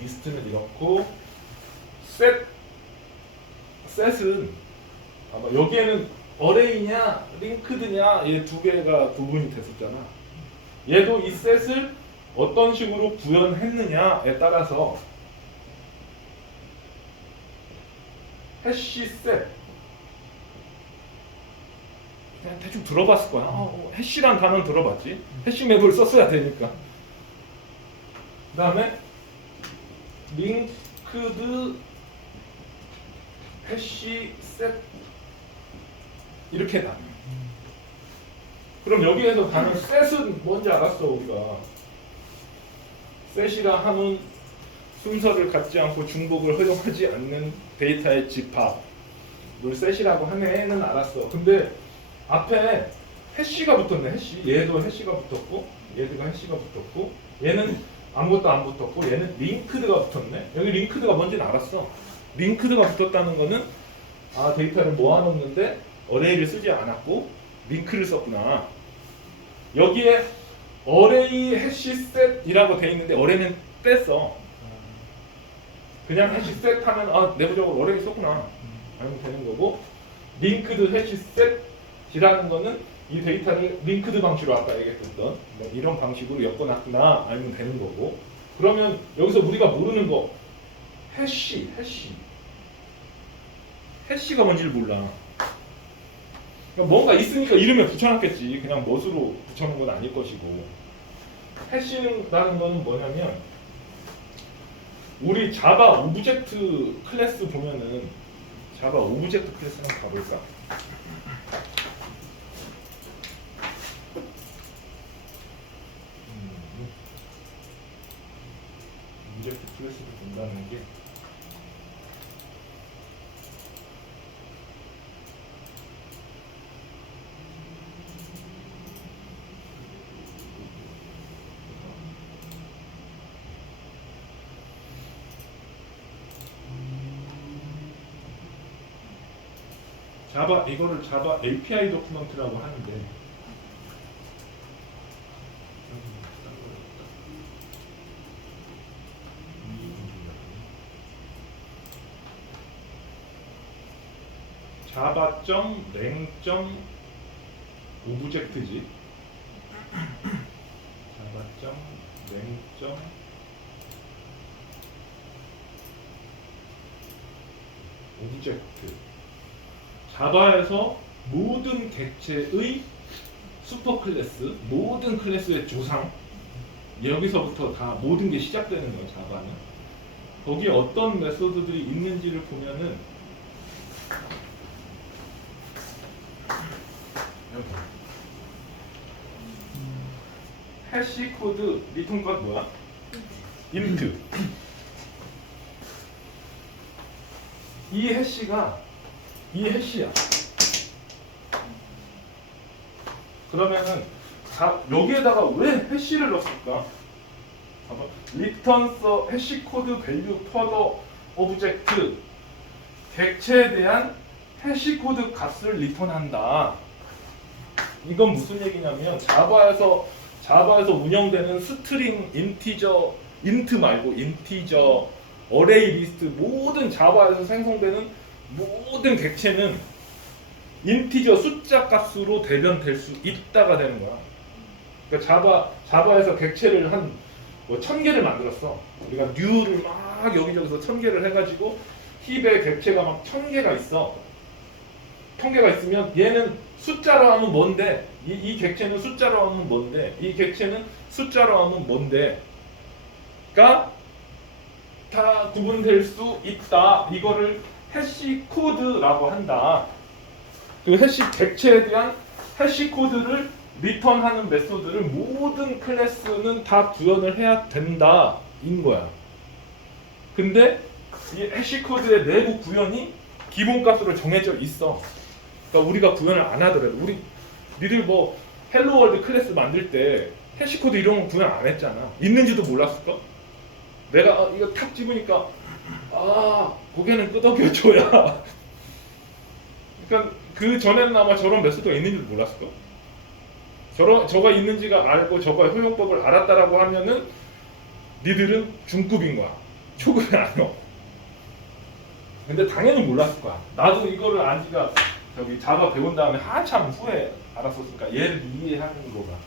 리스트는 이렇고 셋은 아마 여기에는 어레이냐 링크드냐 얘 두 개가 구분이 됐었잖아. 얘도 이 셋을 어떤 식으로 구현했느냐에 따라서 해시 셋 그냥 대충 들어봤을 거야. 해시란 단어는 들어봤지. 해시 맵을 썼어야 되니까. 그 다음에 링크드 해시 셋 이렇게 나뉘어. 그럼 여기에서 가는 셋은 뭔지 알았어 우리가. 셋이라 함은 순서를 갖지 않고 중복을 허용하지 않는 데이터의 집합을 셋이라고 하네는 알았어. 근데 앞에 해시가 붙었네. 해시. 얘도 해시가 붙었고 얘도 해시가 붙었고 얘는 아무것도 안 붙었고 얘는 링크드가 붙었네. 여기 링크드가 뭔지는 알았어. 링크드가 붙었다는 거는 아 데이터를 모아놓는데 어레이를 쓰지 않았고 링크를 썼구나. 여기에 어레이 해시 셋이라고 돼 있는데 어레이는 뺐어. 그냥 해시 셋 하면 아 내부적으로 어레이 썼구나 알면 되는 거고, 링크드 해시 셋이라는 거는 이 데이터를 링크드 방식으로 아까 얘기했던 뭐 이런 방식으로 엮어놨구나 알면 되는 거고. 그러면 여기서 우리가 모르는 거 해시가 뭔지를 몰라. 그러니까 뭔가 있으니까 이름에 붙여놨겠지. 그냥 멋으로 붙여놓은 건 아닐 것이고. 해시라는 거는 뭐냐면 우리 자바 오브젝트 클래스 보면은 자바 오브젝트 클래스 한번 가볼까? 오브젝트 클래스를 본다는 게 이거를 자바 API 도큐먼트라고 하는데 java.랭.오브젝트지. java.랭.오브젝트. 자바에서 모든 객체의 슈퍼 클래스, 모든 클래스의 조상, 여기서부터 다 모든 게 시작되는 거예요. 자바는. 거기에 어떤 메소드들이 있는지를 보면은 해시 코드 리턴 것 뭐야? int. 이 해시야. 그러면은 여기에다가 왜 해시를 넣었을까? returns 해시 코드 value for 오브젝트. 객체에 대한 해시 코드 값을 리턴한다. 이건 무슨 얘기냐면 자바에서 운영되는 스트링, 인트 말고 인티저, 어레이 리스트, 모든 자바에서 생성되는 모든 객체는 인티저 숫자 값으로 대변될 수 있다가 되는 거야. 그러니까 자바에서 객체를 한 1000개를 만들었어. 우리가 뉴를 막 여기저기서 1000개를 해가지고 힙에 객체가 막 1000개가 있어. 1000개가 있으면 얘는 숫자로 하면 뭔데? 이 객체는 숫자로 하면 뭔데? 이 객체는 숫자로 하면 뭔데? 가 다 구분될 수 있다. 이거를 해시 코드라고 한다. 그 해시 객체에 대한 해시 코드를 리턴하는 메소드를 모든 클래스는 다 구현을 해야 된다 인 거야. 근데 이 해시 코드의 내부 구현이 기본값으로 정해져 있어. 그러니까 우리가 구현을 안 하더라도 니들 뭐 헬로월드 클래스 만들 때 해시 코드 이런 거 구현 안 했잖아. 있는지도 몰랐을까? 내가 이거 탁 집으니까 고개는 끄덕여줘야. 그러니까 그 전에는 아마 저런 메소드가 있는지도 몰랐을까? 저가 있는지가 알고 저거의 효용법을 알았다라고 하면은 니들은 중급인 거야. 초급이 아니야. 근데 당연히 몰랐을 거야. 나도 이거를 안지가 저기 자바 배운 다음에 한참 후에 알았었으니까 얘를 이해하는 거가.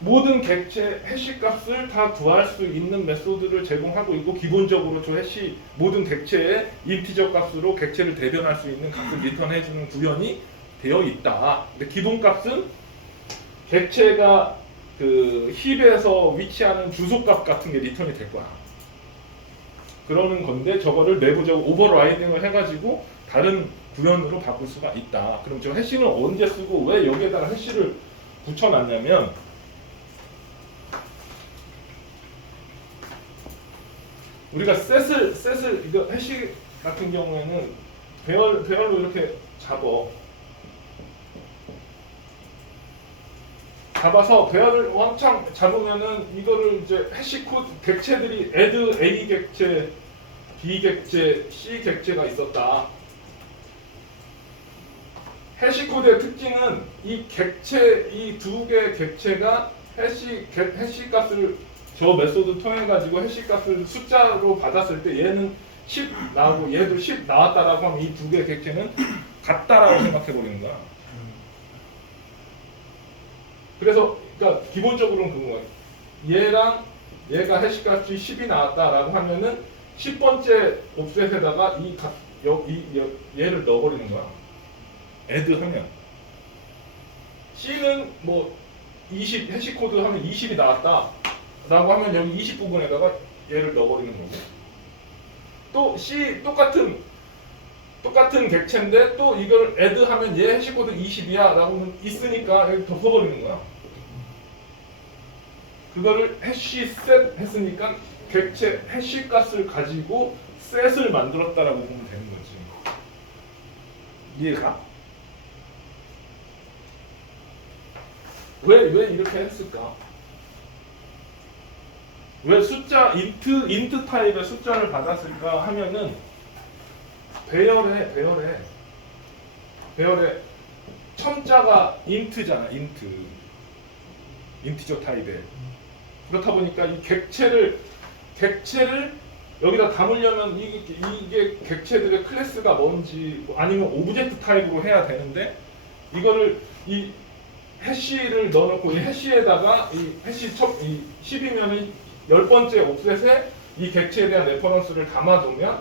모든 객체 해시 값을 다 구할 수 있는 메소드를 제공하고 있고, 기본적으로 저 해시 모든 객체의 인티저 값으로 객체를 대변할 수 있는 값을 리턴해주는 구현이 되어 있다. 근데 기본 값은 객체가 그 힙에서 위치하는 주소값 같은 게 리턴이 될 거야. 그러는 건데 저거를 내부적으로 오버라이딩을 해가지고 다른 구현으로 바꿀 수가 있다. 그럼 저 해시는 언제 쓰고 왜 여기에다가 해시를 붙여놨냐면, 우리가 셋을 이거 해시 같은 경우에는 배열로 이렇게 잡아서 배열을 왕창 잡으면은 이거를 이제 해시 코드 객체들이 add A 객체, B 객체, C 객체가 있었다. 해시 코드의 특징은 이 객체, 이 두 개의 객체가 해시 값을 저 메소드 통해 가지고 해시 값을 숫자로 받았을 때 얘는 10 나오고 얘도 10 나왔다라고 하면 이 두 개의 객체는 같다라고 생각해 버리는 거야. 그래서 그러니까 기본적으로는 그거야. 얘랑 얘가 해시 값이 10이 나왔다라고 하면은 10번째 옵셋에다가 얘를 넣어버리는 거야. add 하면. C는 뭐 20 해시 코드 하면 20이 나왔다 라고 하면 여기 20 부분에다가 얘를 넣어버리는 거고, 또 C 똑같은 객체인데 또 이걸 add 하면 얘 해시 코드 20이야 라고 있으니까 여기 덮어버리는 거야. 그거를 해시 셋 했으니까 객체 해시 값을 가지고 셋을 만들었다라고 보면 되는 거지. 이해가? 왜 이렇게 했을까? 왜 숫자 인트 타입의 숫자를 받았을까 하면은 배열에 첨자가 인트잖아. 인티저 타입에. 그렇다 보니까 이 객체를 여기다 담으려면 이게 객체들의 클래스가 뭔지 아니면 오브젝트 타입으로 해야 되는데, 이거를 이 해시를 넣어놓고 이 해시에다가 이 해시 이 10이면은 10번째 옵셋에 이 객체에 대한 레퍼런스를 담아두면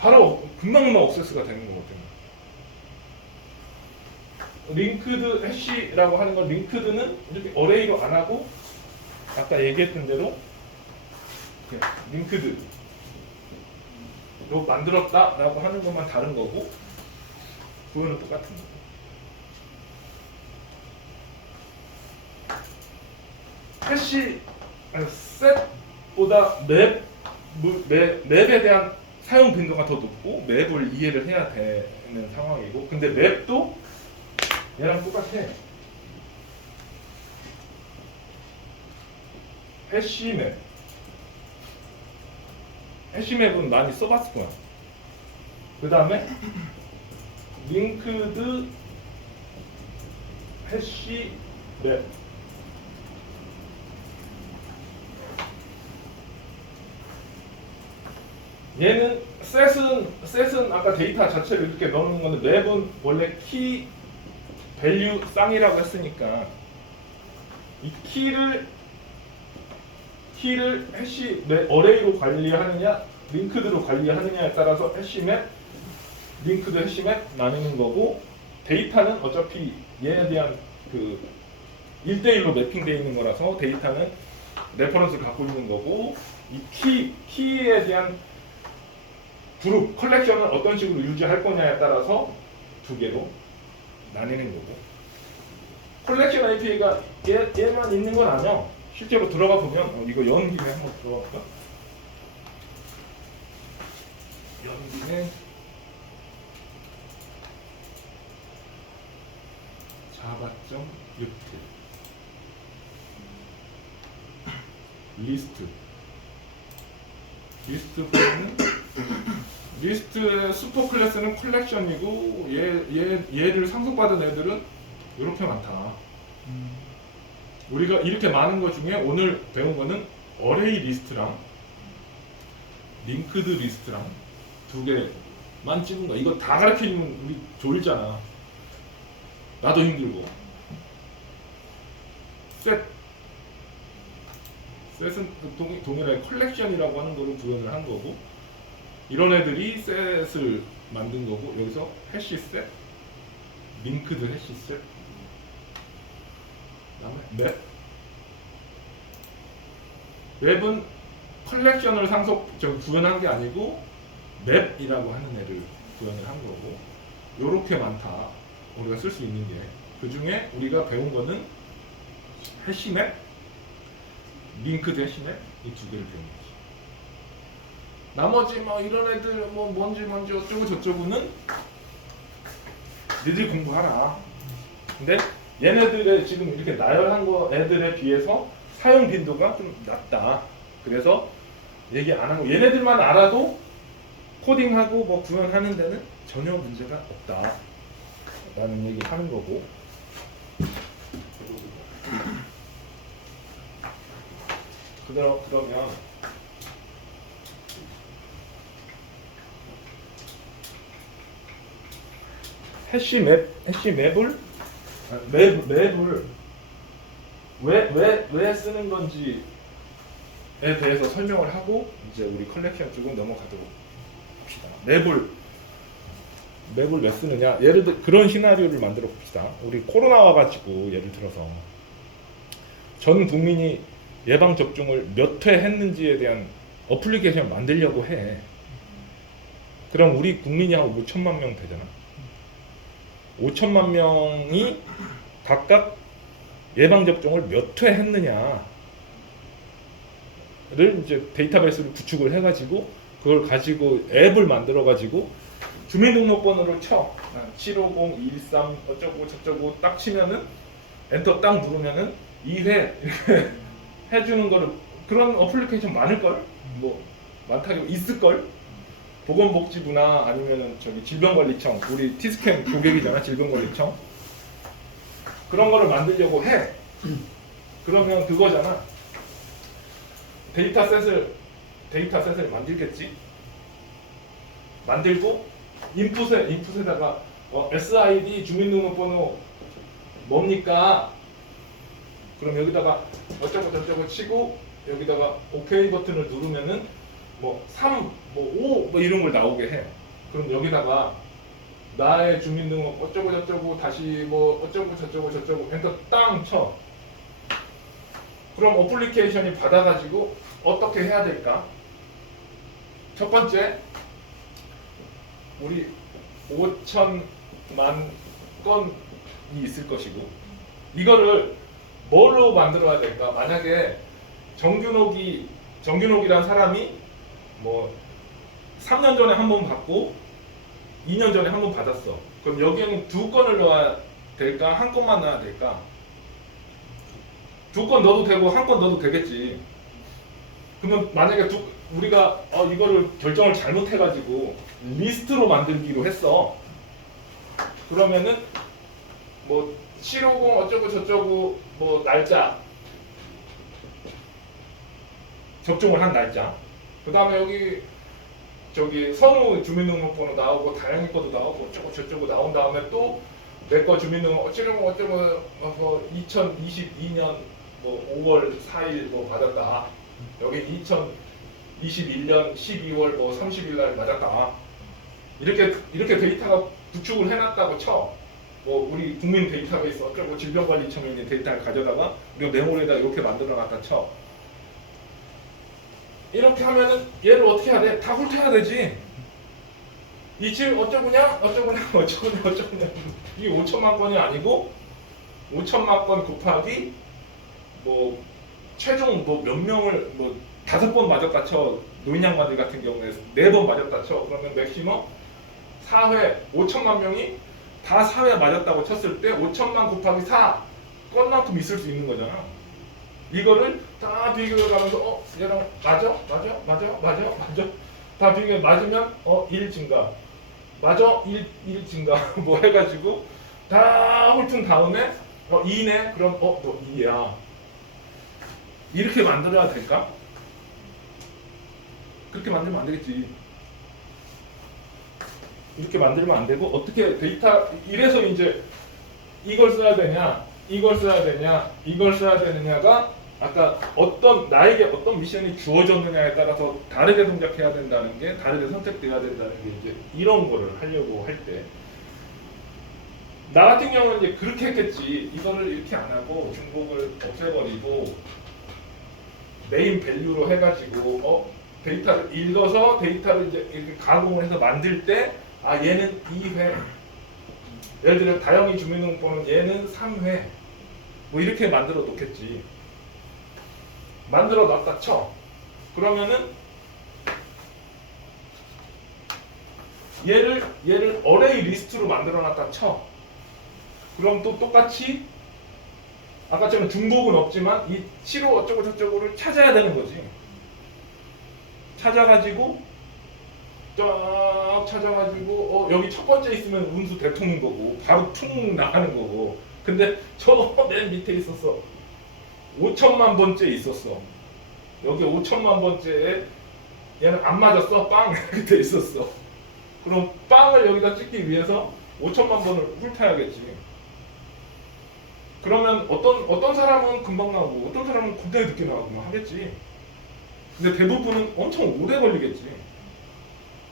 바로 금방 옵셋가 되는 거거든요. 링크드 해시라고 하는 건, 링크드는 이렇게 어레이로 안 하고 아까 얘기했던 대로 링크드로 만들었다라고 하는 것만 다른 거고, 그거는 똑같은 거고. 해시 셋보다 맵에 대한 사용 빈도가 더 높고 맵을 이해를 해야 되는 상황이고, 근데 맵도 얘랑 똑같아. 해시맵은 많이 써봤을 거야. 그 다음에 링크드 해시맵. 얘는 셋은 아까 데이터 자체를 이렇게 넣는 건데, 맵은 원래 키 밸류 쌍이라고 했으니까 이 키를 해시 어레이로 관리하느냐 링크드로 관리하느냐에 따라서 해시맵, 링크드 해시맵 나누는 거고, 데이터는 어차피 얘에 대한 그 1대1로 매핑되어 있는 거라서 데이터는 레퍼런스를 갖고 있는 거고, 이 키에 대한 그룹, 컬렉션을 어떤 식으로 유지할 거냐에 따라서 두 개로 나뉘는 거고, 컬렉션 API가 얘만 있는 건 아니야. 실제로 들어가 보면 이거 연 김에 한번 들어가 볼까? 연 김에 자바.유트 리스트 보면은 리스트의 슈퍼 클래스는 컬렉션이고, 얘를 상속받은 애들은 이렇게 많다. 우리가 이렇게 많은 것 중에 오늘 배운 거는 어레이 리스트랑 링크드 리스트랑 두 개만 찍은 거야. 이거 다 가르치면 우리 졸잖아. 나도 힘들고. 셋은 동일하게 컬렉션이라고 하는 거로 구현을 한 거고, 이런 애들이 셋을 만든 거고, 여기서 해시 셋, 링크드 해시 셋, 그다음에 맵은 컬렉션을 구현한 게 아니고 맵이라고 하는 애를 구현을 한 거고, 요렇게 많다 우리가 쓸 수 있는 게. 그 중에 우리가 배운 거는 해시맵, 링크드 해시맵, 이 두 개를 배운 거지. 나머지 뭐 이런 애들 뭐 뭔지 어쩌고 저쩌고는 니들이 공부하라. 근데 얘네들의 지금 이렇게 나열한 거 애들에 비해서 사용 빈도가 좀 낮다. 그래서 얘기 안 하고 얘네들만 알아도 코딩하고 뭐 구현하는 데는 전혀 문제가 없다 라는 얘기 하는 거고, 그러면 맵을 왜 쓰는 건지에 대해서 설명을 하고 이제 우리 컬렉션 쪽은 넘어가도록 합시다. 맵을 왜 쓰느냐? 예를 들어 그런 시나리오를 만들어 봅시다. 우리 코로나 와가지고 예를 들어서 전 국민이 예방 접종을 몇 회 했는지에 대한 어플리케이션 만들려고 해. 그럼 우리 국민이 한 5천만 명 되잖아. 5천만 명이 각각 예방 접종을 몇 회 했느냐를 이제 데이터베이스를 구축을 해가지고 그걸 가지고 앱을 만들어가지고 주민등록번호를 쳐. 75013 어쩌고 저쩌고 딱 치면은 엔터 딱 누르면은 2회 이렇게 해주는 거를, 그런 어플리케이션 많을걸? 뭐 많다기보다 있을걸? 보건복지부나 아니면은 저기 질병관리청, 우리 티스캔 고객이잖아. 질병관리청. 그런 거를 만들려고 해. 그러면 그거잖아. 데이터셋을 만들겠지. 만들고 인풋에다가 SID 주민등록번호 뭡니까? 그럼 여기다가 어쩌고 저쩌고 치고 여기다가 OK 버튼을 누르면은 뭐 3, 뭐 5, 뭐 이런 걸 나오게 해. 그럼 여기다가 나의 주민등록 어쩌고 저쩌고 다시 뭐 어쩌고 저쩌고 엔터 땅 쳐. 그럼 어플리케이션이 받아가지고 어떻게 해야 될까? 첫 번째, 우리 5천만 건이 있을 것이고, 이거를 뭘로 만들어야 될까? 만약에 정균옥이란 사람이 뭐 3년 전에 한 번 받고 2년 전에 한 번 받았어. 그럼 여기에는 2건을 넣어야 될까? 한 건만 넣어야 될까? 2건 넣어도 되고 한 건 넣어도 되겠지. 그러면 만약에 우리가 이거를 결정을 잘못해가지고 리스트로 만들기로 했어. 그러면은 뭐 750 어쩌고 저쩌고 뭐 날짜, 접종을 한 날짜, 그 다음에 여기 저기 선우 주민등록번호 나오고 다영이 것도 나오고 어쩌고 저쩌고 나온 다음에 또 내 거 주민등록 어쩌고 2022년 뭐 5월 4일 뭐 받았다. 여기 2021년 12월 뭐 30일 날 맞았다. 이렇게 데이터가 구축을 해놨다고 쳐. 뭐 우리 국민 데이터베이스 어쩌고 질병관리청에 있는 데이터를 가져다가 우리가 메모리에다 이렇게 만들어놨다 쳐. 이렇게 하면은 얘를 어떻게 해야 돼? 다 훑어야 되지. 이 질 어쩌구냐? 이게 5천만 건이 아니고 5천만 건 곱하기 뭐 최종 뭐 몇 명을 뭐 5번 맞았다 쳐. 노인양반들 같은 경우에 4번 맞았다 쳐. 그러면 맥시멈 4회 5천만 명이 다 4회 맞았다고 쳤을 때 5천만 곱하기 4 건만큼 있을 수 있는 거잖아. 이거를 다 비교해 가면서 얘랑 맞아? 다 비교해 맞으면 1 증가, 맞아? 1 증가 뭐 해가지고 다 훑은 다음에 2네? 그럼 너 2야. 이렇게 만들어야 될까? 그렇게 만들면 안 되겠지. 이렇게 만들면 안 되고 어떻게 데이터 이래서 이제 이걸 써야 되냐, 이걸 써야 되냐, 이걸 써야 되느냐가 아까 나에게 어떤 미션이 주어졌느냐에 따라서 다르게 동작해야 된다는 게 다르게 선택돼야 된다는 게 이제 이런 거를 하려고 할 때 나 같은 경우는 이제 그렇게 했겠지. 이거를 이렇게 안 하고 중복을 없애버리고 메인 밸류로 해가지고 데이터를 읽어서 데이터를 이제 이렇게 가공을 해서 만들 때 얘는 2회, 예를 들어 다영이 주민등록번호는 얘는 3회 뭐 이렇게 만들어 놓겠지. 만들어 놨다 쳐. 그러면은 얘를 어레이 리스트로 만들어 놨다 쳐. 그럼 또 똑같이 아까처럼 중복은 없지만 이 7호 어쩌고 저쩌고를 찾아야 되는 거지. 찾아가지고 쫙 찾아가지고 여기 첫 번째 있으면 운수 대통인 거고 바로 퉁 나가는 거고. 근데 저 맨 밑에 있었어. 5천만 번째 있었어. 여기 5천만 번째에 얘는 안 맞았어. 빵 이렇게 돼 있었어. 그럼 빵을 여기다 찍기 위해서 5천만 번을 훑어야겠지. 그러면 어떤 사람은 금방 나오고 어떤 사람은 굉장히 늦게 나오고 하겠지. 근데 대부분은 엄청 오래 걸리겠지.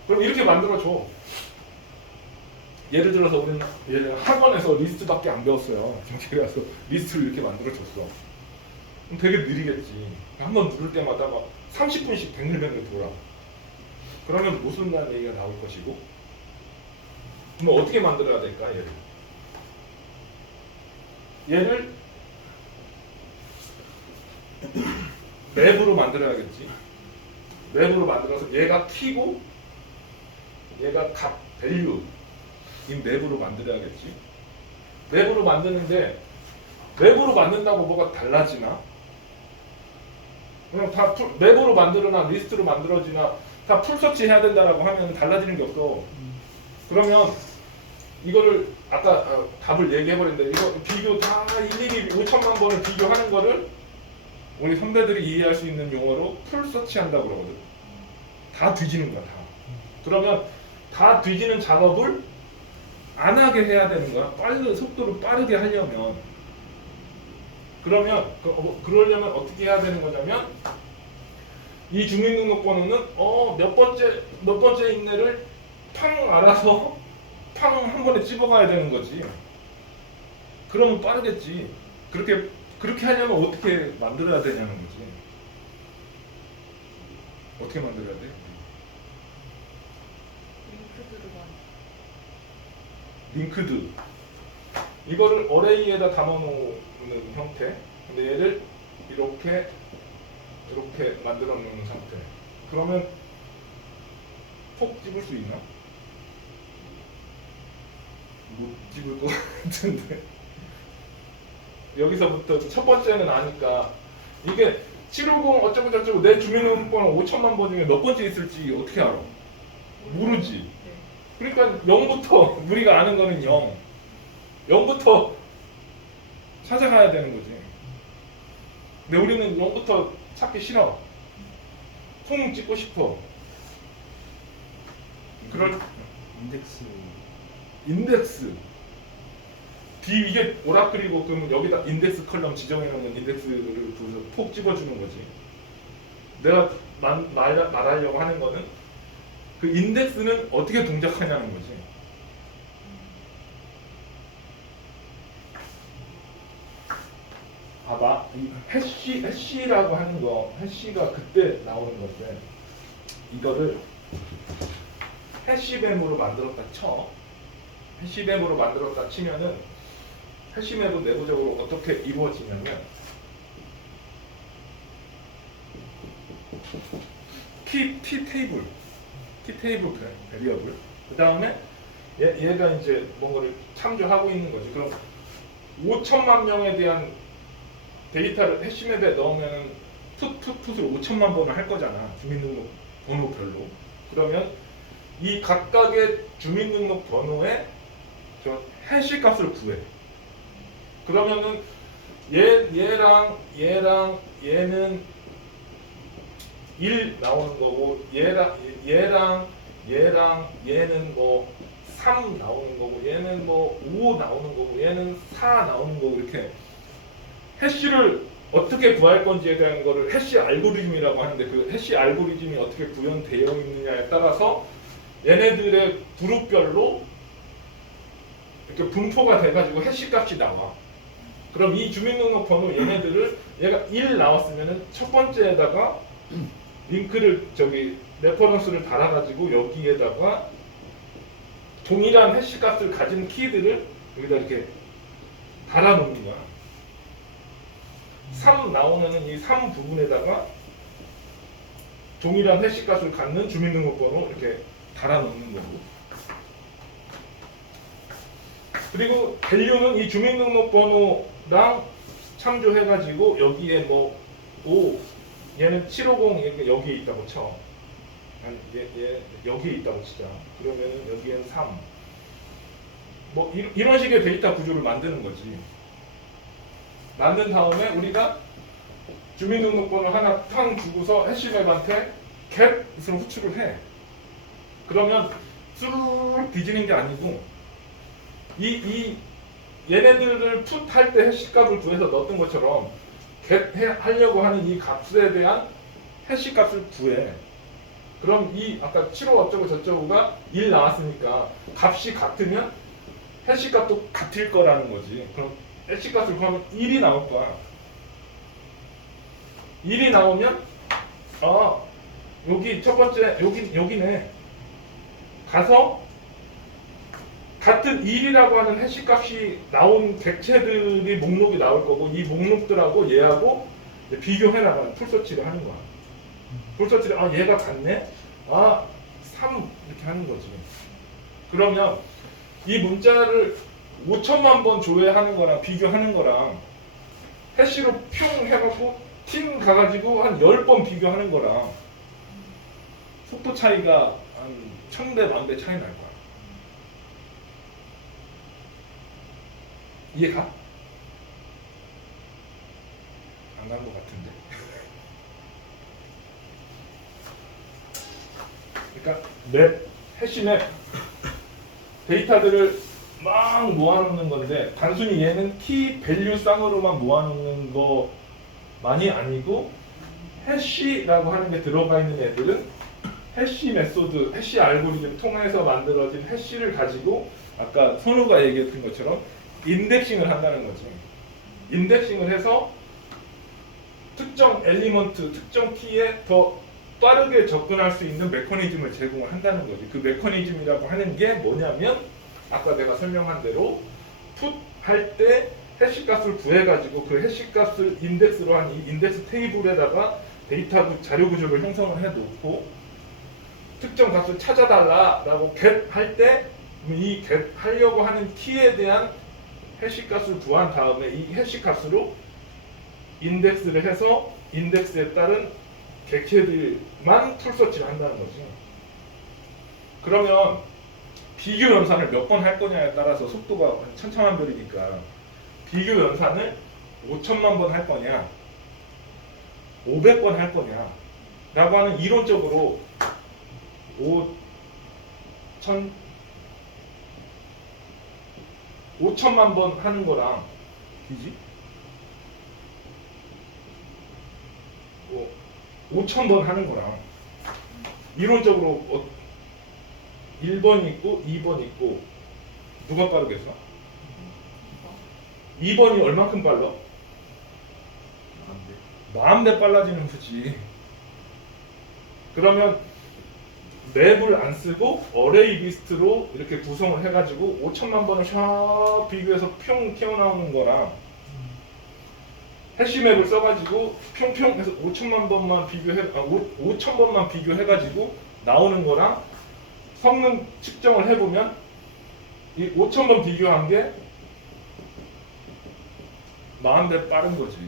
그럼 이렇게 만들어줘. 예를 들어서 우리는 학원에서 리스트밖에 안 배웠어요. 그래서 리스트를 이렇게 만들어줬어. 그럼 되게 느리겠지. 한번 누를 때마다 막 30분씩 뱅글뱅글 돌아. 그러면 무슨 날 얘기가 나올 것이고. 그럼 어떻게 만들어야 될까? 얘를 맵으로 만들어야겠지. 맵으로 만들어서 얘가 키고 얘가 값, 밸류 이 맵으로 만들어야겠지. 맵으로 만드는데 맵으로 만든다고 뭐가 달라지나? 그냥 다 맵으로 만들거나 리스트로 만들어지나 다 풀서치 해야 된다라고 하면 달라지는 게 없어. 그러면 이거를 아까 답을 얘기해버렸는데 이거 비교 다 일일이 5천만 번을 비교하는 거를 우리 선배들이 이해할 수 있는 용어로 풀서치 한다고 그러거든. 다 뒤지는 거야. 다. 그러면 다 뒤지는 작업을 안 하게 해야 되는 거야. 속도를 빠르게 하려면. 그러면 그러려면 어떻게 해야 되는 거냐면 이 주민등록번호는 몇 번째 있네를 팡 알아서 팡 한 번에 집어가야 되는 거지. 그러면 빠르겠지. 그렇게 하려면 어떻게 만들어야 되냐는 거지. 어떻게 만들어야 돼? 링크드. 이거를 어레이에다 담아놓는 형태. 근데 얘를 이렇게 만들어 놓는 상태. 그러면 톡 집을 수 있나? 못 집을 것 같은데. 여기서부터 첫 번째는 아니까 이게 750 어쩌고 저쩌고 내 주민등록번호 5천만 번 중에 몇 번째 있을지 어떻게 알아? 모르지. 그러니까 0부터 우리가 아는 거는 0. 0부터 찾아가야 되는 거지. 근데 우리는 0부터 찾기 싫어. 통 찍고 싶어. 그럴 인덱스. 이게 오라클이고 그러면 여기다 인덱스 컬럼 지정해 놓는 인덱스를 톡 집어주는 거지. 내가 말하려고 하는 거는 그 인덱스는 어떻게 동작하냐는 거지. 봐봐. 이 해시라고 하는 거, 해시가 그때 나오는 건데 이거를 해시뱀으로 만들었다 쳐. 해시뱀으로 만들었다 치면은 해시맵은 내부적으로 어떻게 이루어지냐면 키 테이블 베리어블. 그 다음에 얘가 이제 뭔가를 참조하고 있는 거지. 그럼 5천만 명에 대한 데이터를 해시맵에 넣으면 풋을 5천만 번을 할 거잖아. 주민등록 번호별로. 그러면 이 각각의 주민등록 번호에 저 해시 값을 구해. 그러면은 얘랑 얘는 1 나오는 거고 얘랑 얘는 뭐 3 나오는 거고 얘는 뭐 5 나오는 거고 얘는 4 나오는 거고 이렇게 해시를 어떻게 구할 건지에 대한 거를 해시 알고리즘이라고 하는데 그 해시 알고리즘이 어떻게 구현되어 있느냐에 따라서 얘네들의 그룹별로 이렇게 분포가 돼가지고 해시 값이 나와. 그럼 이 주민등록번호 얘네들을 얘가 1 나왔으면은 첫 번째에다가 링크를 레퍼런스를 달아가지고 여기에다가 동일한 해시 값을 가진 키들을 여기다 이렇게 달아놓는 거야. 3 나오면은 이 3 부분에다가 동일한 해시 값을 갖는 주민등록번호 이렇게 달아놓는 거고. 그리고 밸류는 이 주민등록번호랑 참조해가지고 여기에 뭐 5, 얘는 750 여기에 있다고 쳐. 아니, 얘 여기에 있다고 치자. 그러면은 여기에는 3. 뭐 이런 식의 데이터 구조를 만드는 거지. 만든 다음에 우리가 주민등록번호 하나 탕 주고서 해시맵한테 get을 호출을 해. 그러면 쑥 뒤지는 게 아니고 얘네들을 put 할 때 해시값을 구해서 넣었던 것처럼 get 하려고 하는 이 값에 대한 해시값을 구해. 그럼 이 아까 7호 어쩌고 저쩌고가 1 나왔으니까 값이 같으면 해시값도 같을 거라는 거지. 그럼 해시값을 구하면 1이 나올 거야. 1이 나오면 여기 첫 번째 여기네. 가서 같은 1이라고 하는 해시값이 나온 객체들이 목록이 나올 거고 이 목록들하고 얘하고 비교해 나가는 풀서치를 하는 거야. 풀서치를 얘가 같네. 3 이렇게 하는 거지. 그러면 이 문자를 5천만 번 조회하는 거랑 비교하는 거랑 해시로 뿅 해갖고 팀 가가지고 한 10번 비교하는 거랑 속도 차이가 한 1000배, 1000배 차이 날 거야. 이해가? 안 간 것 같은데. 그러니까 해시맵 데이터들을 막 모아놓는 건데 단순히 얘는 키 밸류 쌍으로만 모아놓는 거만이 아니고 해시라고 하는 게 들어가 있는 애들은 해시 메소드, 해시 알고리즘 통해서 만들어진 해시를 가지고 아까 선우가 얘기했던 것처럼 인덱싱을 한다는 거지. 인덱싱을 해서 특정 엘리먼트, 특정 키에 더 빠르게 접근할 수 있는 메커니즘을 제공을 한다는 거지. 그 메커니즘이라고 하는 게 뭐냐면 아까 내가 설명한 대로 put 할 때 해시 값을 구해가지고 그 해시 값을 인덱스로 한 이 인덱스 테이블에다가 데이터 자료 구조를 형성을 해놓고 특정 값을 찾아달라라고 get 할 때 이 get 하려고 하는 키에 대한 해시 값을 구한 다음에 이 해시 값으로 인덱스를 해서 인덱스에 따른 객체들만 풀서치를 한다는 거지. 그러면 비교 연산을 몇 번 할 거냐에 따라서 속도가 천차만별이니까 비교 연산을 5천만 번 할 거냐 500번 할 거냐 라고 하는 이론적으로 5천만 번 하는 거랑 그지? 5,000번 하는 거랑 이론적으로 1번 있고 2번 있고 누가 빠르겠어? 2번이 얼만큼 빨라? 40배 빨라지는 거지. 그러면 맵을 안 쓰고 어레이 리스트로 이렇게 구성을 해가지고 5천만 번을 샥 비교해서 평 튀어나오는 거랑 해시맵을 써가지고 평평 해서 5천만 번만 5천 번만 비교해가지고 나오는 거랑 성능 측정을 해보면 이 5천 번 비교한 게 40배 빠른 거지.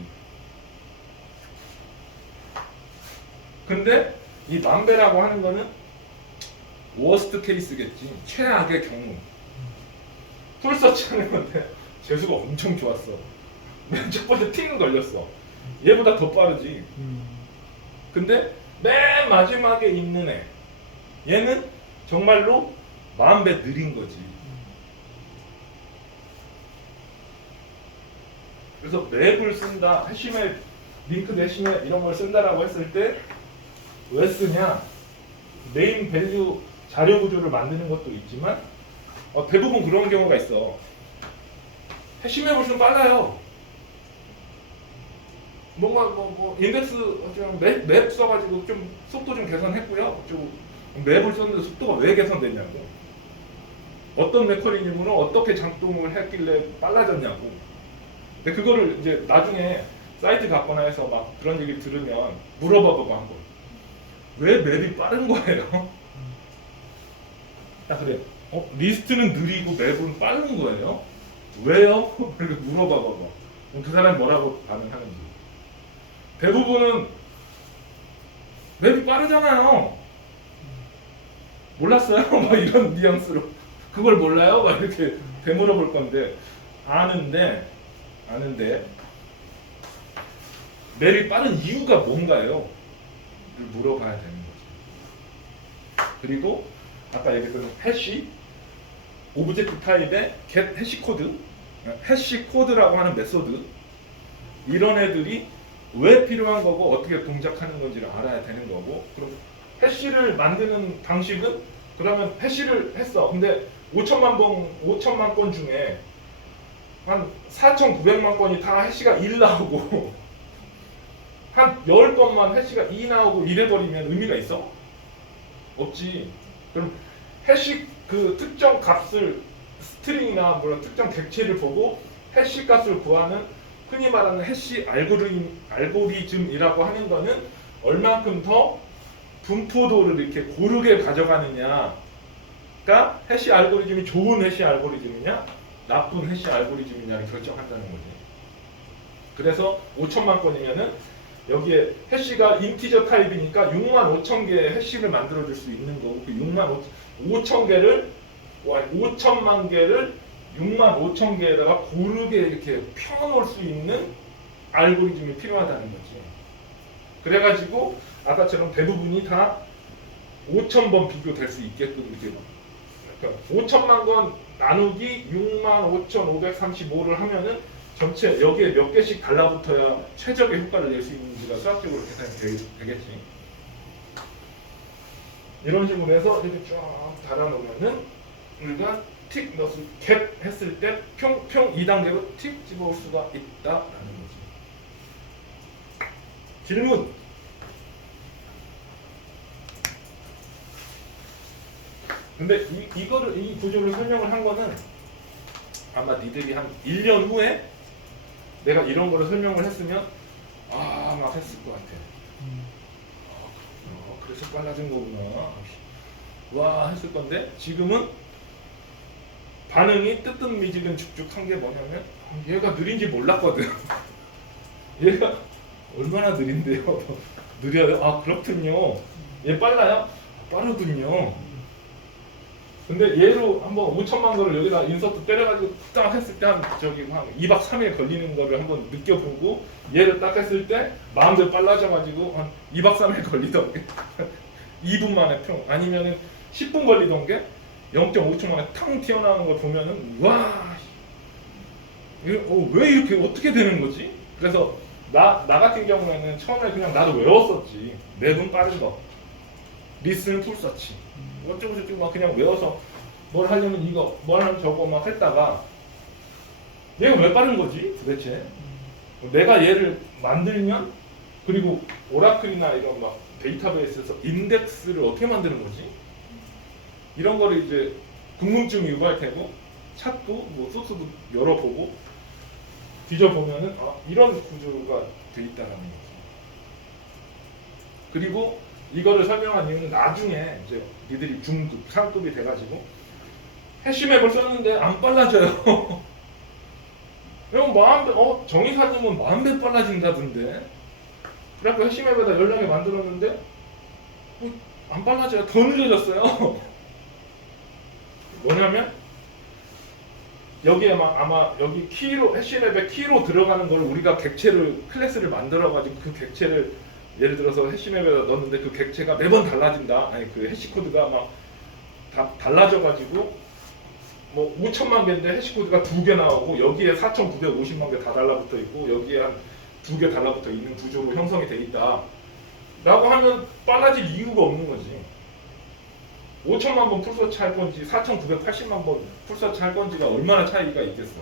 근데 이 10,000배라고 하는 거는 워스트 케이스겠지. 최악의 경우. 풀서치 하는 건데 재수가 엄청 좋았어. 맨 첫 번째 팅은 걸렸어. 얘보다 더 빠르지. 근데 맨 마지막에 있는 애, 얘는 정말로 10,000배 느린 거지. 그래서 맵을 쓴다, 해시맵, 링크드 해시맵 이런 걸 쓴다라고 했을 때 왜 쓰냐? 네임 밸류 자료 구조를 만드는 것도 있지만 대부분 그런 경우가 있어. 해시맵을 쓰면 빨라요. 뭔가 뭐 인덱스 좀 맵 써가지고 좀 속도 좀 개선했고요. 좀 맵을 썼는데 속도가 왜 개선됐냐고. 어떤 메커니즘으로 어떻게 작동을 했길래 빨라졌냐고. 근데 그거를 이제 나중에 사이트 갔거나 해서 막 그런 얘기 들으면 물어봐보고 한번. 왜 맵이 빠른 거예요? 딱 그래. 리스트는 느리고 맵은 빠른 거예요? 왜요? 이렇게 물어봐봐봐. 그 사람이 뭐라고 반응하는지. 대부분은 맵이 빠르잖아요. 몰랐어요? 막 이런 뉘앙스로. 그걸 몰라요? 막 이렇게 되물어볼 건데 아는데 맵이 빠른 이유가 뭔가요? 를 물어봐야 되는 거죠. 그리고 아까 얘기했던 해시, 오브젝트 타입의 get 해시 코드, 해시 코드라고 하는 메소드, 이런 애들이 왜 필요한 거고 어떻게 동작하는 건지를 알아야 되는 거고. 그럼 해시를 만드는 방식은, 그러면 해시를 했어. 근데 5천만 건 중에 한 4,900만 건이 다 해시가 1 나오고 한 10건만 해시가 2 나오고 이래버리면 의미가 있어? 없지. 그럼 해시 그 특정 값을, 스트링이나 뭐런 특정 객체를 보고 해시 값을 구하는, 흔히 말하는 해시 알고리즘이라고 하는 거는 얼만큼 더 분포도를 이렇게 고르게 가져가느냐가 해시 알고리즘이 좋은 해시 알고리즘이냐 나쁜 해시 알고리즘이냐를 결정한다는 거지. 그래서 5천만 건이면은 여기에 해시가 인티저 타입이니까 65,000개의 해시를 만들어줄 수 있는 거고, 그 5천만 개를 65,000개에다가 고르게 이렇게 펴놓을 수 있는 알고리즘이 필요하다는 거지. 그래가지고 아까처럼 대부분이 다 5,000번 비교될 수 있게끔 이렇게, 그러니까 5천만 건 나누기 65,535를 하면은 전체 여기에 몇 개씩 달라붙어야 최적의 효과를 낼 수 있는지가 수학적으로 계산이 되겠지. 이런 식으로 해서 이렇게 쫙 달아놓으면은 우리가 틱 넣어서 갭 했을 때 평 2단계로 틱 집어올 수가 있다라는 거지. 질문. 근데 이 구조를 설명을 한 거는 아마 니들이 한 1년 후에 내가 이런 거를 설명을 했으면 막 했을 것 같아. 그래서 빨라진 거구나. 와 했을 건데 지금은 반응이 뜨뜻미지근 죽죽한 게 뭐냐면 얘가 느린지 몰랐거든. 얘가 얼마나 느린데요? 느려요? 그렇군요. 얘 빨라요? 빠르군요. 근데 얘로 한번 5천만 거를 여기다 인서트 때려가지고 딱 했을 때 한 2박 3일 걸리는 거를 한번 느껴보고 얘를 딱 했을 때 마음대로 빨라져가지고 한 2박 3일 걸리던 게 2분 만에 아니면은 10분 걸리던 게 0.5초 만에 탕 튀어나오는 걸 보면은 와, 왜 이렇게 어떻게 되는 거지? 그래서 나 같은 경우에는 처음에 그냥 나도 외웠었지. 맵은 빠른 거, 리슨 풀 서치 어쩌고 저쩌고 막 그냥 외워서 뭘 하려면 이거, 뭘 하면 저거 막 했다가 얘가 왜 빠른 거지 도대체? 내가 얘를 만들면, 그리고 오라클이나 이런 막 데이터베이스에서 인덱스를 어떻게 만드는 거지? 이런 거를 이제 궁금증이 유발할 테고 찾고 뭐 소스도 열어보고 뒤져보면은 이런 구조가 돼 있다라는 거지. 그리고 이거를 설명한 이유는 나중에 이제 니들이 중급, 상급이 돼가지고 해시맵을 썼는데 안 빨라져요. 그럼 정의사님은 10,000배 빨라진다던데. 그래서 해시맵에다 연락을 만들었는데 안 빨라져요. 더 느려졌어요. 뭐냐면 여기에 아마 여기 키로, 해시맵에 키로 들어가는 걸 우리가 객체를, 클래스를 만들어가지고 그 객체를 예를 들어서 해시맵에다 넣었는데 그 객체가 매번 달라진다. 아니 그 해시 코드가 막 다 달라져가지고 뭐 5천만 개인데 해시코드가 2개 나오고 여기에 4,950만 개 다 달라붙어 있고 여기에 한 2개 달라붙어 있는 구조로 형성이 돼 있다 라고 하면 빨라질 이유가 없는 거지. 5천만 번 풀서치 할 건지 4,980만 번 풀서치 할 건지가 얼마나 차이가 있겠어.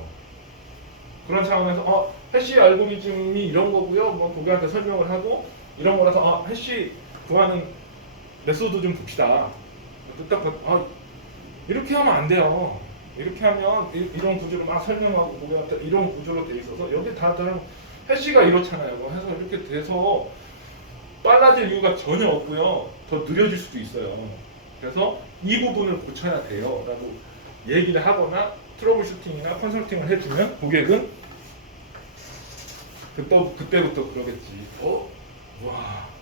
그런 상황에서 해시 알고리즘이 이런 거고요, 뭐 고객한테 설명을 하고 이런 거라서 해시 구하는 메소드 좀 봅시다. 딱 이렇게 하면 안 돼요. 이렇게 하면 이런 구조로 막 설명하고 고객한테 이런 구조로 돼 있어서 여기 다들 해시가 이렇잖아요. 뭐 해서 이렇게 돼서 빨라질 이유가 전혀 없고요. 더 느려질 수도 있어요. 그래서 이 부분을 고쳐야 돼요. 라고 얘기를 하거나 트러블 슈팅이나 컨설팅을 해주면 고객은 그때부터 그러겠지. 와.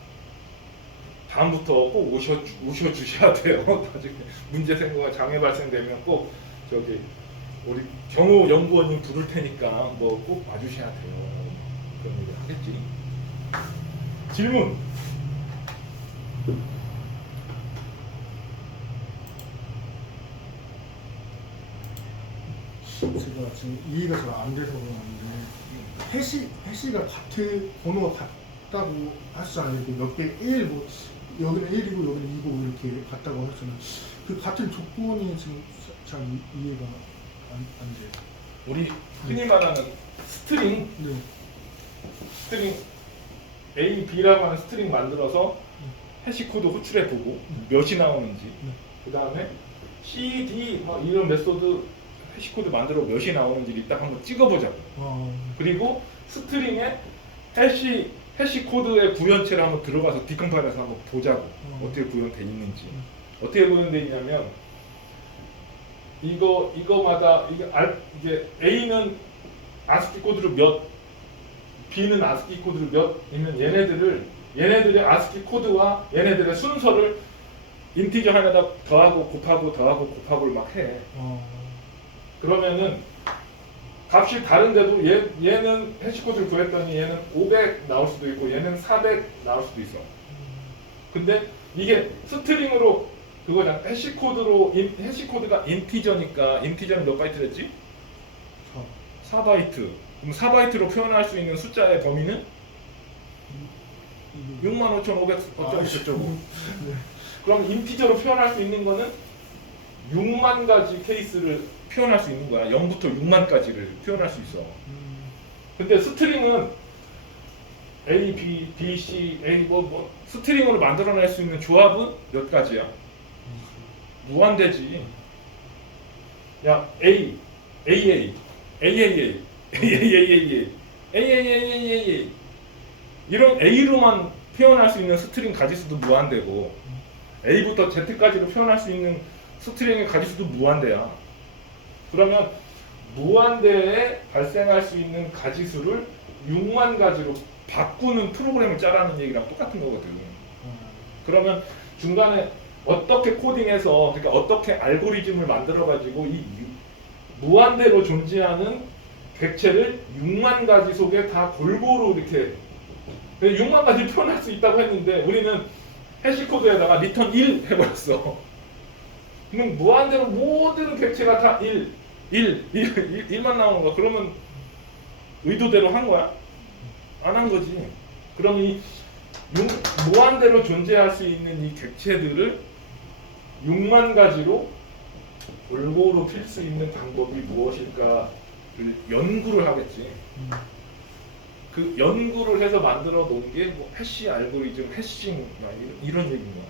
다음부터 꼭 오셔주셔야 돼요. 나중에 문제 생거나 장애 발생되면 꼭 저기 우리 경호 연구원님 부를 테니까 뭐 꼭 와주셔야 돼요. 그런 얘기 하겠지. 질문. 제가 지금 이해가 잘 안 돼서 그러는데 해시가 같은 번호가 같다고 하셨잖아요. 몇 개 1, 뭐 여기는 1이고 여기는 2고 이렇게 같다고 하셨잖아요. 그 같은 조건이 지금 잘 이해가 안 돼요. 우리 흔히 말하는 스트링, 네. 스트링 A, B라고 하는 스트링 만들어서 해시 코드 호출해 보고 몇이 나오는지, 그 다음에 C, D 뭐 이런 메소드 해시 코드 만들어 몇이 나오는지 일단 한번 찍어보자고. 그리고 스트링에 해시 코드의 구현체를 한번 들어가서 디컴파일해서 한번 보자고. 어떻게 구현돼 있는지. 어떻게 구현돼 있냐면 이거마다 이게 A는 아스키 코드를 몇, B는 아스키 코드를 몇 있는 얘네들의 아스키 코드와 얘네들의 순서를 인티저 하나다 더하고 곱하고를 막 해. 그러면은 값이 다른데도 얘는 해시코드를 구했더니 얘는 500 나올 수도 있고 얘는 400 나올 수도 있어. 근데 이게 스트링으로 그거잖아. 해시코드가 인티저니까 인티저는 몇 바이트 됐지? 4바이트. 그럼 4바이트로 표현할 수 있는 숫자의 범위는 65,500 어쩌고 저쩌고. 그럼 인티저로 표현할 수 있는 거는 6만 가지 케이스를 표현할 수 있는 거야. 0부터 6만까지를 표현할 수 있어. 근데 스트링은 A, B, B, C, A 뭐 스트링으로 만들어낼 수 있는 조합은 몇 가지야? 무한대지. 야 A, AAA, AAA, AAAA, AAAAA 이런 A로만 표현할 수 있는 스트링 가지수도 무한대고 A부터 Z까지로 표현할 수 있는 스트링의 가지수도 무한대야. 그러면 무한대에 발생할 수 있는 가지수를 6만 가지로 바꾸는 프로그램을 짜라는 얘기랑 똑같은 거거든. 그러면 중간에 어떻게 코딩해서, 그러니까 어떻게 알고리즘을 만들어 가지고 이 무한대로 존재하는 객체를 6만 가지 속에 다 골고루 이렇게 6만 가지 표현할 수 있다고 했는데 우리는 해시코드에다가 리턴 1 해버렸어. 그럼 무한대로 모든 객체가 다 1만 나오는 거야. 그러면 의도대로 한 거야? 안 한 거지. 그럼 이 무한대로 존재할 수 있는 이 객체들을 6만 가지로 골고루 필 수 있는 방법이 무엇일까를 연구를 하겠지. 그 연구를 해서 만들어 놓은 게 뭐 해시 알고리즘, 해싱 이런 얘기인 거야.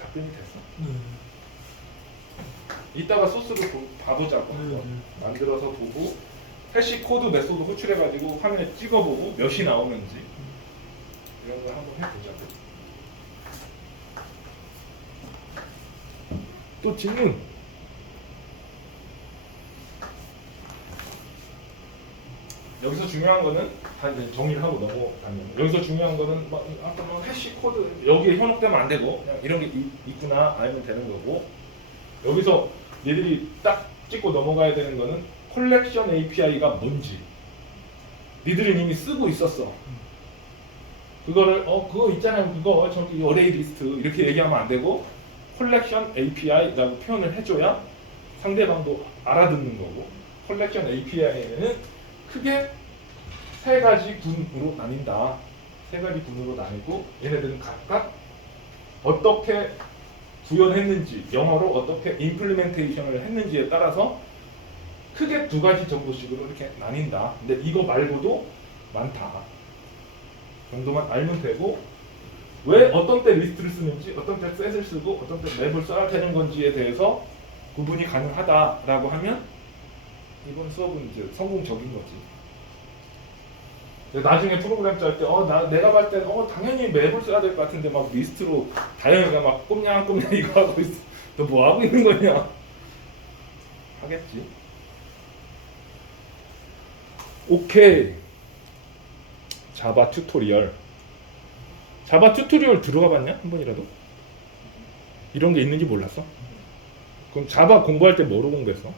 답변이 됐어? 이따가 소스를 봐보자고. 만들어서 보고 해시 코드 메소드 호출해가지고 화면에 찍어보고 몇이 나오는지 이런 걸 한번 해보자고. 또 질문. 여기서 중요한 거는 다 이제 정리를 하고 넘어가면 여기서 중요한 거는 막 아까 뭐 해시 코드 여기에 현혹되면 안 되고 그냥 이런 게 있구나 알면 되는 거고, 여기서 얘들이 딱 찍고 넘어가야 되는 거는 컬렉션 API가 뭔지, 니들은 이미 쓰고 있었어. 그거를 그거 있잖아요. 그거 저기 어레이 리스트 이렇게 얘기하면 안 되고 컬렉션 API라고 표현을 해줘야 상대방도 알아듣는 거고 컬렉션 API에는 크게 세 가지 군으로 나뉜다. 세 가지 군으로 나뉘고 얘네들은 각각 어떻게 구현했는지 영어로 어떻게 임플리멘테이션을 했는지에 따라서 크게 두 가지 정도씩으로 이렇게 나뉜다. 근데 이거 말고도 많다. 정도만 알면 되고 왜 어떤 때 리스트를 쓰는지 어떤 때 셋을 쓰고 어떤 때 맵을 써야 되는 건지에 대해서 구분이 가능하다라고 하면 이번 수업은 이제 성공적인 거지. 나중에 프로그램 짤 때 내가 봤을 때 당연히 맵을 써야 될 것 같은데 막 리스트로 다영이가 막 꼼냥꼼냥 이거 하고 있어. 너 뭐 하고 있는 거냐? 하겠지. 오케이. 자바 튜토리얼. 자바 튜토리얼 들어가 봤냐? 한 번이라도? 이런 게 있는지 몰랐어? 그럼 자바 공부할 때 뭐로 공부했어?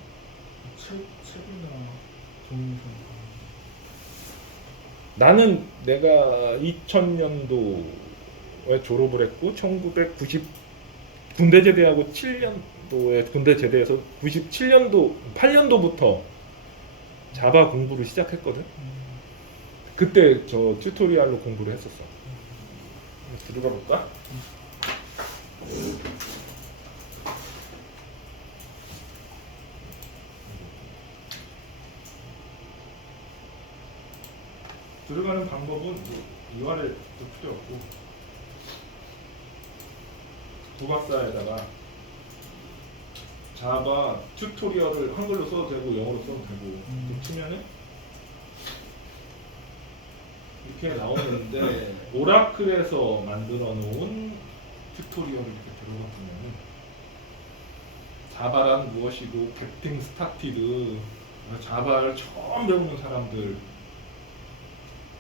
책이나 동영상. 나는 내가 2000년도에 졸업을 했고 1990 군대 제대하고 7년도에 군대 제대해서 97년도 8년도부터 자바 공부를 시작했거든. 그때 저 튜토리얼로 공부를 했었어. 들어가 볼까? 들어가는 방법은 URL도 필요 없고 국악사에다가 자바 튜토리얼을 한글로 써도 되고 영어로 써도 되고 이렇게 치면은 이렇게 나오는데 오라클에서 만들어 놓은 튜토리얼을 이렇게 들어가 보면은 자바란 무엇이고 겟팅 스타티드 자바를 처음 배우는 사람들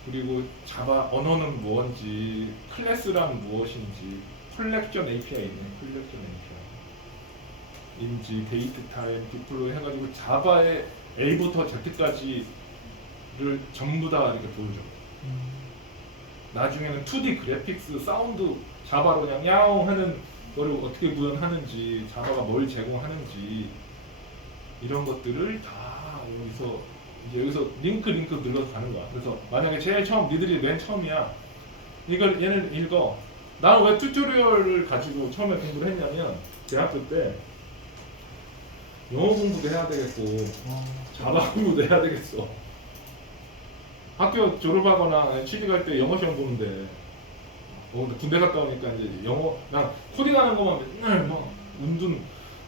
그리고 자바 언어는 무엇인지 클래스란 무엇인지 컬렉션 API 있네. 컬렉션 API 인지 데이트 타임 디플로이 해가지고 자바의 A부터 Z까지를 전부 다 이렇게 보여줘. 나중에는 2D 그래픽스 사운드 자바로 그냥 야옹 하는 거를 어떻게 구현하는지 자바가 뭘 제공하는지 이런 것들을 다 여기서 링크 눌러서 가는 거야. 그래서 만약에 제일 처음 니들이 맨 처음이야. 이걸 얘는 읽어. 나는 왜 튜토리얼을 가지고 처음에 공부를 했냐면 대학교 때 영어 공부도 해야 되겠고 자바 공부도 해야 되겠어. 학교 졸업하거나 취직할 때 영어 시험 보는데 근데 군대 갔다 오니까 이제 영어 난 코딩하는 것만 맨날 막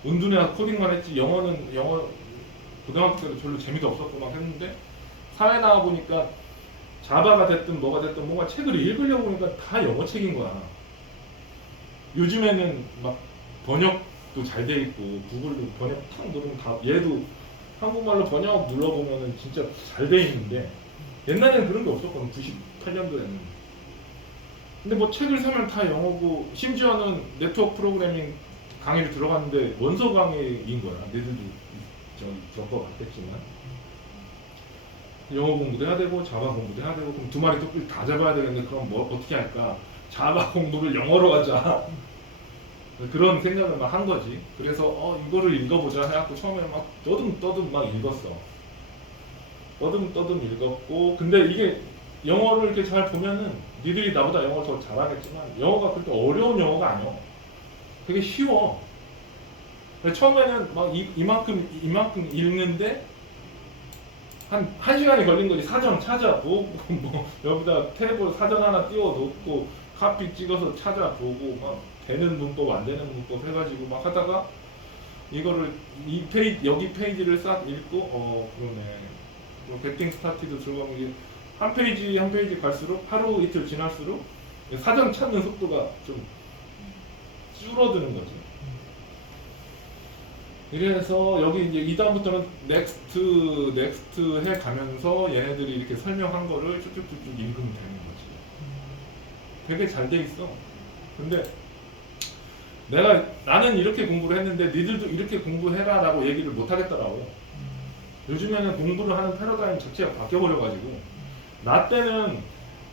은둔해 코딩만 했지 영어 고등학교 때도 별로 재미도 없었고 막 했는데 사회 나와 보니까 자바가 됐든 뭐가 됐든 뭔가 책을 읽으려고 보니까 다 영어 책인 거야. 요즘에는 막 번역도 잘 돼 있고 구글로 번역 탁 누르면 다 얘도 한국말로 번역 눌러보면은 진짜 잘 돼 있는데 옛날에는 그런 게 없었거든. 98년도에는. 근데 뭐 책을 사면 다 영어고 심지어는 네트워크 프로그래밍 강의를 들어갔는데 원서 강의인 거야. 얘들도 겪어봤겠지만 영어 공부도 해야 되고 자바 공부도 해야 되고 그럼 두 마리 토끼를 다 잡아야 되겠는데 그럼 뭐 어떻게 할까? 자바 공부를 영어로 하자. 그런 생각을 막 한 거지. 그래서 이거를 읽어보자 해갖고 처음에 막 떠듬 막 읽었어. 떠듬 읽었고 근데 이게 영어를 이렇게 잘 보면은 니들이 나보다 영어 더 잘하겠지만 영어가 그렇게 어려운 영어가 아니야. 되게 쉬워. 처음에는 막 이만큼 읽는데 한 시간이 걸린 거지. 사전 찾아보고 뭐 여기다 테이블 사전 하나 띄워놓고 카피 찍어서 찾아보고 막 되는 문법 안 되는 문법 해가지고 막 하다가 이거를 여기 페이지를 싹 읽고 그러네. 뭐 겟팅 스타티드 들어가면 이게 한 페이지 갈수록 하루 이틀 지날수록 사전 찾는 속도가 좀 줄어드는 거지. 그래서 여기 이제 이 다음부터는 넥스트 해 가면서 얘네들이 이렇게 설명한 거를 쭉쭉쭉 읽으면 되는 거지. 되게 잘 돼 있어. 근데 나는 이렇게 공부를 했는데 니들도 이렇게 공부해라라고 얘기를 못 하겠더라고. 요즘에는 공부를 하는 패러다임 자체가 바뀌어버려가지고 나 때는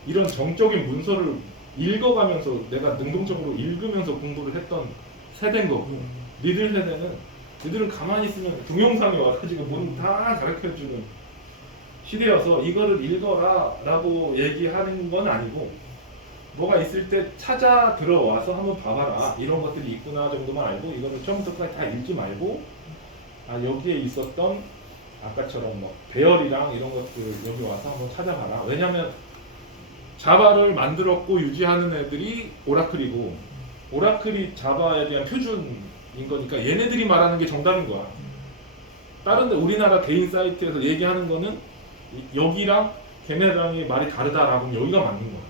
이런 정적인 문서를 읽어가면서 내가 능동적으로 읽으면서 공부를 했던 세대인 거고, 니들 세대는 니들은 가만히 있으면 동영상이 와가지고 뭔 다 가르쳐주는 시대여서 이거를 읽어라 라고 얘기하는 건 아니고, 뭐가 있을 때 찾아 들어와서 한번 봐봐라, 이런 것들이 있구나 정도만 알고, 이거를 처음부터까지 다 읽지 말고, 아 여기에 있었던 아까처럼 뭐 배열이랑 이런 것들 여기 와서 한번 찾아봐라. 왜냐면 자바를 만들었고 유지하는 애들이 오라클이고, 오라클이 자바에 대한 표준인 거니까 얘네들이 말하는 게 정답인 거야. 다른 데 우리나라 개인 사이트에서 얘기하는 거는 여기랑 걔네랑이 말이 다르다라고 하면 여기가 맞는 거야.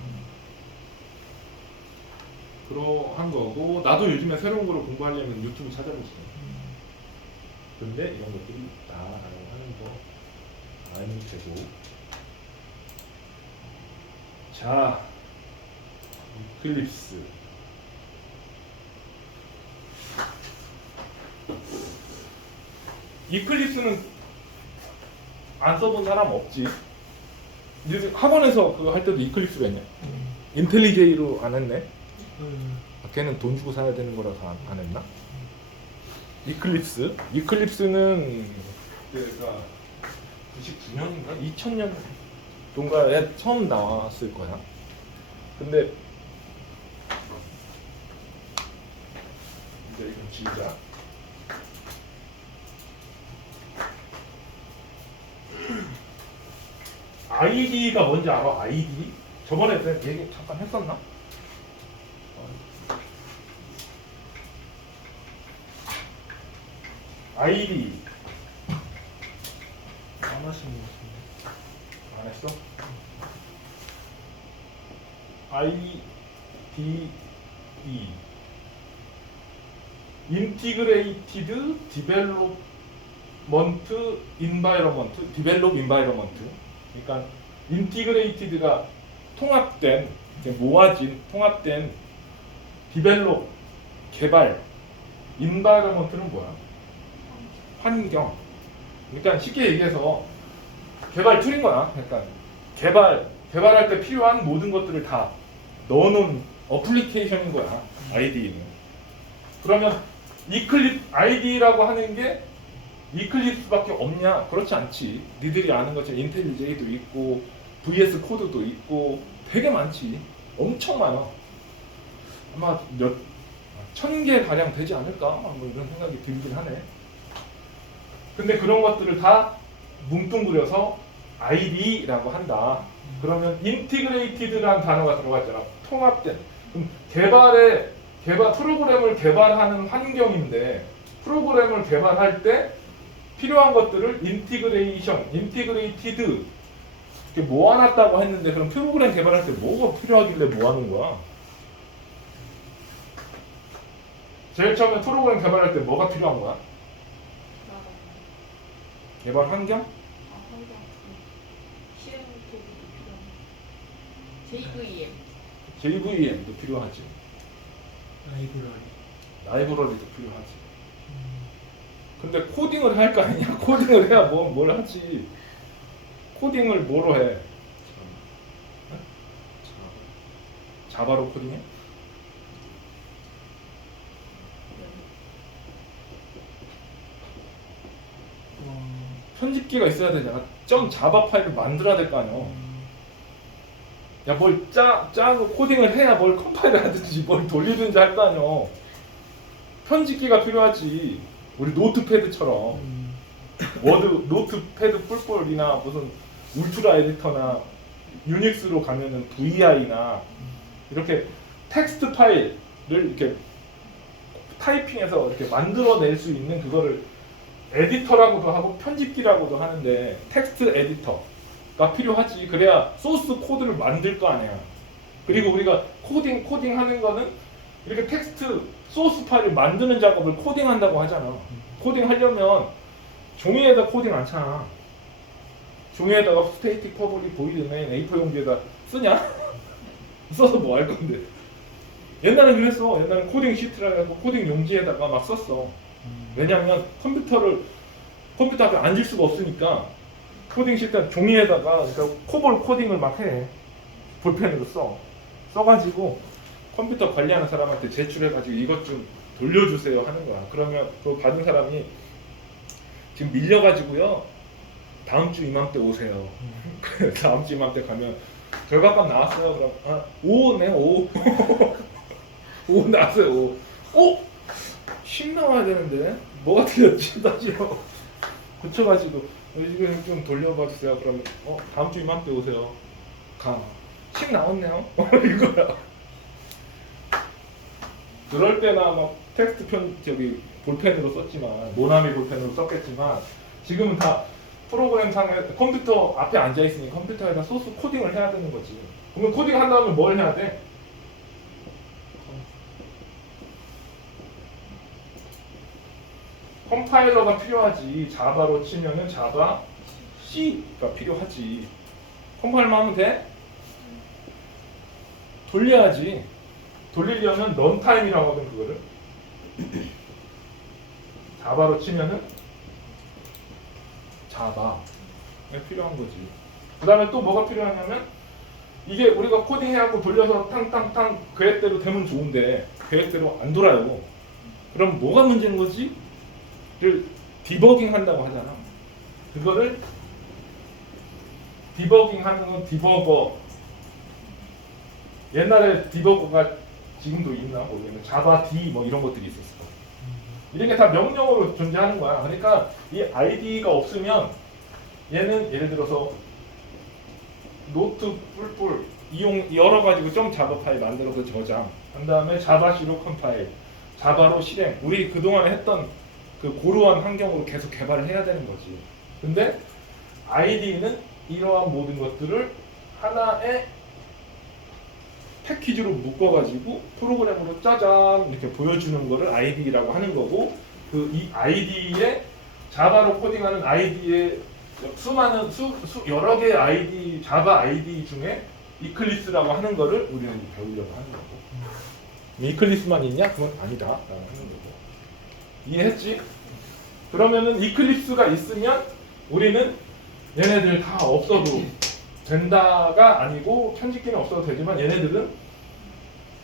그러한 거고, 나도 요즘에 새로운 거를 공부하려면 유튜브 찾아보지. 근데 이런 것들이 있다라고 하는 거 알면 되고. 자, 이클립스. 이클립스는 안 써본 사람 없지. 이제 학원에서 그거 할 때도 이클립스가 있네. 인텔리제이로 안 했네. 걔는 돈 주고 사야 되는 거라서 안 했나? 이클립스는 그때가 99년인가 2000년 동가에 처음 나왔을 거야. 근데 이제 이건 지자. ID가 뭔지 알아? ID? 저번에 내가 얘기 잠깐 했었나? ID 안 하신 것 같은데. 안 했어? IDE Integrated Development Environment, Develop Environment. 그러니까 Integrated가 통합된, 모아진, 통합된 Develop, 개발, Environment는 뭐야? 환경. 그러니까 쉽게 얘기해서 개발 툴인 거야. 그러니까 개발할 때 필요한 모든 것들을 다 넣어놓은 어플리케이션인 거야. IDE는. 그러면 ID라고 하는 게 이클립스밖에 없냐? 그렇지 않지. 니들이 아는 것처럼 인텔리제이도 있고 VS 코드도 있고 되게 많지. 엄청 많아. 아마 몇 1000개 가량 되지 않을까? 뭐 이런 생각이 들긴 하네. 근데 그런 것들을 다 뭉뚱그려서 ID라고 한다. 그러면 인티그레이티드라는 단어가 들어갔잖아. 통합된. 그럼 프로그램을 개발하는 환경인데, 프로그램을 개발할 때 필요한 것들을 인티그레이티드 이렇게 모아놨다고 했는데, 그럼 프로그램 개발할 때 뭐가 필요하길래 모아놓은 거야? 제일 처음에 프로그램 개발할 때 뭐가 필요한 거야? 개발 환경? 환경. 실행 도구도 필요한. JVM도 필요하지. 라이브러리도 필요하지. 근데 코딩을 할 거 아니냐? 코딩을 해야 뭘 하지. 코딩을 뭐로 해? 자바로 코딩해? 편집기가 있어야 되잖아. 점 자바 파일을 만들어야 될 거 아니야. 야, 뭘 짜고 코딩을 해야 뭘 컴파일을 하든지 뭘 돌리든지 할 거 아니야. 편집기가 필요하지. 우리 노트패드처럼. 워드 노트패드 뿔뿔이나 무슨 울트라 에디터나 유닉스로 가면은 VI나 이렇게 텍스트 파일을 이렇게 타이핑해서 이렇게 만들어낼 수 있는 그거를 에디터라고도 하고 편집기라고도 하는데, 텍스트 에디터가 필요하지. 그래야 소스 코드를 만들 거 아니야. 그리고 우리가 코딩 하는 거는 이렇게 텍스트 소스 파일을 만드는 작업을 코딩한다고 하잖아. 코딩 하려면 종이에다 코딩 안 차. 종이에다가 스테이틱 퍼블릭 보이드 메인 A4 용지에다 쓰냐? 써서 뭐 할 건데. 옛날엔 그랬어. 옛날엔 코딩 시트라 해서 코딩 용지에다가 막 썼어. 왜냐면 컴퓨터 앞에 앉을 수가 없으니까 코딩 실때 종이에다가 그러니까 코볼 코딩을 막 해. 볼펜으로 써가지고 컴퓨터 관리하는 사람한테 제출해가지고 이것 좀 돌려주세요 하는 거야. 그러면 그 받은 사람이 지금 밀려가지고요. 다음 주 이맘때 오세요. 다음 주 이맘때 가면 결과값 나왔어요. 그럼 5네 5. 5 나왔어요. 5. 10 나와야 되는데 뭐가 틀렸지? 따지러 고쳐가지고 이거 좀 돌려봐 주세요. 그러면 다음 주 이맘때 오세요. 가. 10 나왔네요. 이거야. 그럴 때나 막 텍스트 볼펜으로 썼지만 모나미 볼펜으로 썼겠지만 지금은 다 프로그램 상에 컴퓨터 앞에 앉아 있으니 컴퓨터에다 소스 코딩을 해야 되는 거지. 그러면 코딩 한 다음에 뭘 해야 돼? 컴파일러가 필요하지. 자바로 치면은 자바 C가 필요하지. 컴파일만 하면 돼? 돌려야지. 돌리려면 런타임이라고 하거든 그거를. 자바로 치면은 자바가 필요한 거지. 그 다음에 또 뭐가 필요하냐면 이게 우리가 코딩해갖고 돌려서 탕탕탕 계획대로 되면 좋은데 계획대로 안 돌아요. 그럼 뭐가 문제인 거지? 를 디버깅 한다고 하잖아. 그거를 디버깅 하는 건 디버거. 옛날에 디버거가 지금도 있나 모르겠는데 자바 D 뭐 이런 것들이 있었어. 이런 게 다 명령어로 존재하는 거야. 그러니까 이 ID가 없으면 얘는 예를 들어서 노트 뿔뿔 이용 열어 가지고 좀 자바 파일 만들어서 저장. 한 다음에 자바시로 컴파일, 자바로 실행. 우리 그동안에 했던 그 고루한 환경으로 계속 개발을 해야 되는 거지. 근데 ID는 이러한 모든 것들을 하나의 패키지로 묶어가지고 프로그램으로 짜잔 이렇게 보여주는 거를 ID라고 하는 거고, 그 이 ID에 자바로 코딩하는 ID에 수많은 여러 개의 ID 자바 ID 중에 이클립스라고 하는 거를 우리는 배우려고 하는 거고. 이클립스만 있냐? 그건 아니다 라고 하는 거고. 이해했지? 그러면은 이클립스가 있으면 우리는 얘네들 다 없어도 된다가 아니고 편집기는 없어도 되지만 얘네들은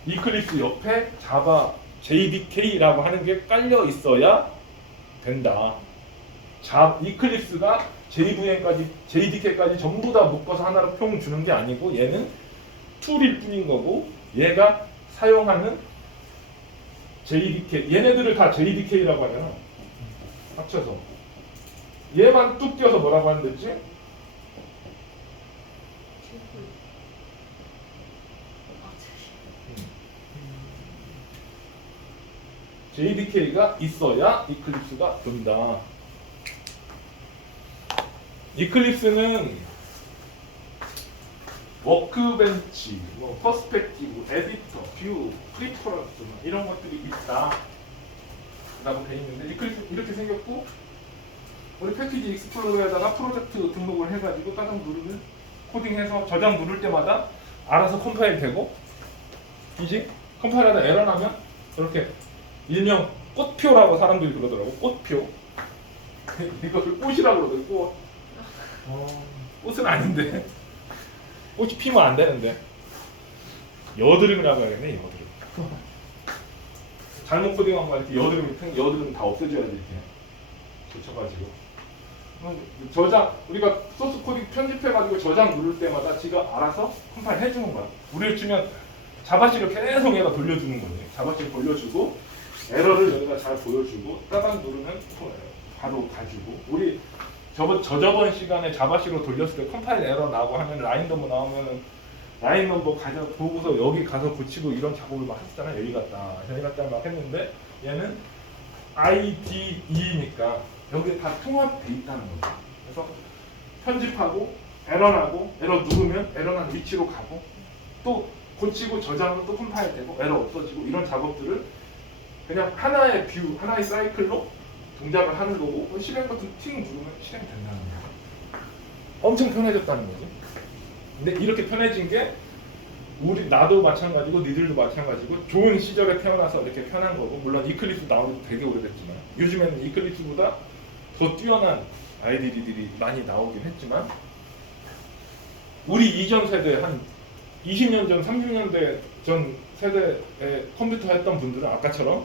이클립스 옆에 자바 JDK라고 하는 게 깔려 있어야 된다. 이클립스가 JVM까지 JDK까지 전부 다 묶어서 하나로 평 주는 게 아니고 얘는 툴일 뿐인 거고, 얘가 사용하는 JDK 얘네들을 다 JDK라고 하잖아. 합쳐서 얘만 뚝 띄어서 뭐라고 하는 됐지? JDK가 있어야 이클립스가 된다. 이클립스는 워크벤치, 퍼스펙티브, 에디터, 뷰, 프리퍼런스 이런 것들이 있다 라고 돼 있는데, 이클립스 이렇게 생겼고 우리 패키지 익스플로러에다가 프로젝트 등록을 해가지고 따당 누르면 코딩해서 저장 누를 때마다 알아서 컴파일 되고, 이제 컴파일하다 에러 나면 저렇게 일명 꽃표라고 사람들이 그러더라고. 꽃표. 이것을 꽃이라고 그러더라고. 꽃. 꽃은 아닌데 꽃이 피면 안 되는데 여드름이라고 해야겠네. 여드름. 잘못 코딩한 거 이렇게 여드름 다 없애줘야 돼. 이렇게 붙여가지고 저장, 우리가 소스 코딩 편집해가지고 저장 누를 때마다 지가 알아서 컴파일 해주는 거야. 우리를 치면 자바시를 계속 얘가 돌려주는 거지. 자바시를 돌려주고 에러를 여기가 잘 보여주고 따당 누르면 바로 가지고. 우리 저번 시간에 자바시로 돌렸을 때 컴파일 에러 나고 하면 라인 넘버 나오면 라인 넘버 가져 보고서 여기 가서 고치고 이런 작업을 막 했잖아. 여기 갔다 막 했는데 얘는 IDE니까 여기에 다 통합돼 있다는 거죠. 그래서 편집하고 에러 나고 에러 누르면 에러 난 위치로 가고 또 고치고 저장은 또 컴파일 되고 에러 없어지고 이런 작업들을 그냥 하나의 뷰, 하나의 사이클로 동작을 하는 거고, 실행 버튼 팅 누르면 실행된다는 거야. 엄청 편해졌다는 거지. 근데 이렇게 편해진 게 나도 마찬가지고 니들도 마찬가지고 좋은 시절에 태어나서 이렇게 편한 거고, 물론 이클립스 나온 지 되게 오래됐지만 요즘에는 이클립스보다 더 뛰어난 아이들이 많이 나오긴 했지만 우리 이전 세대 한 20년 전, 30년대 전 세대의 컴퓨터 했던 분들은 아까처럼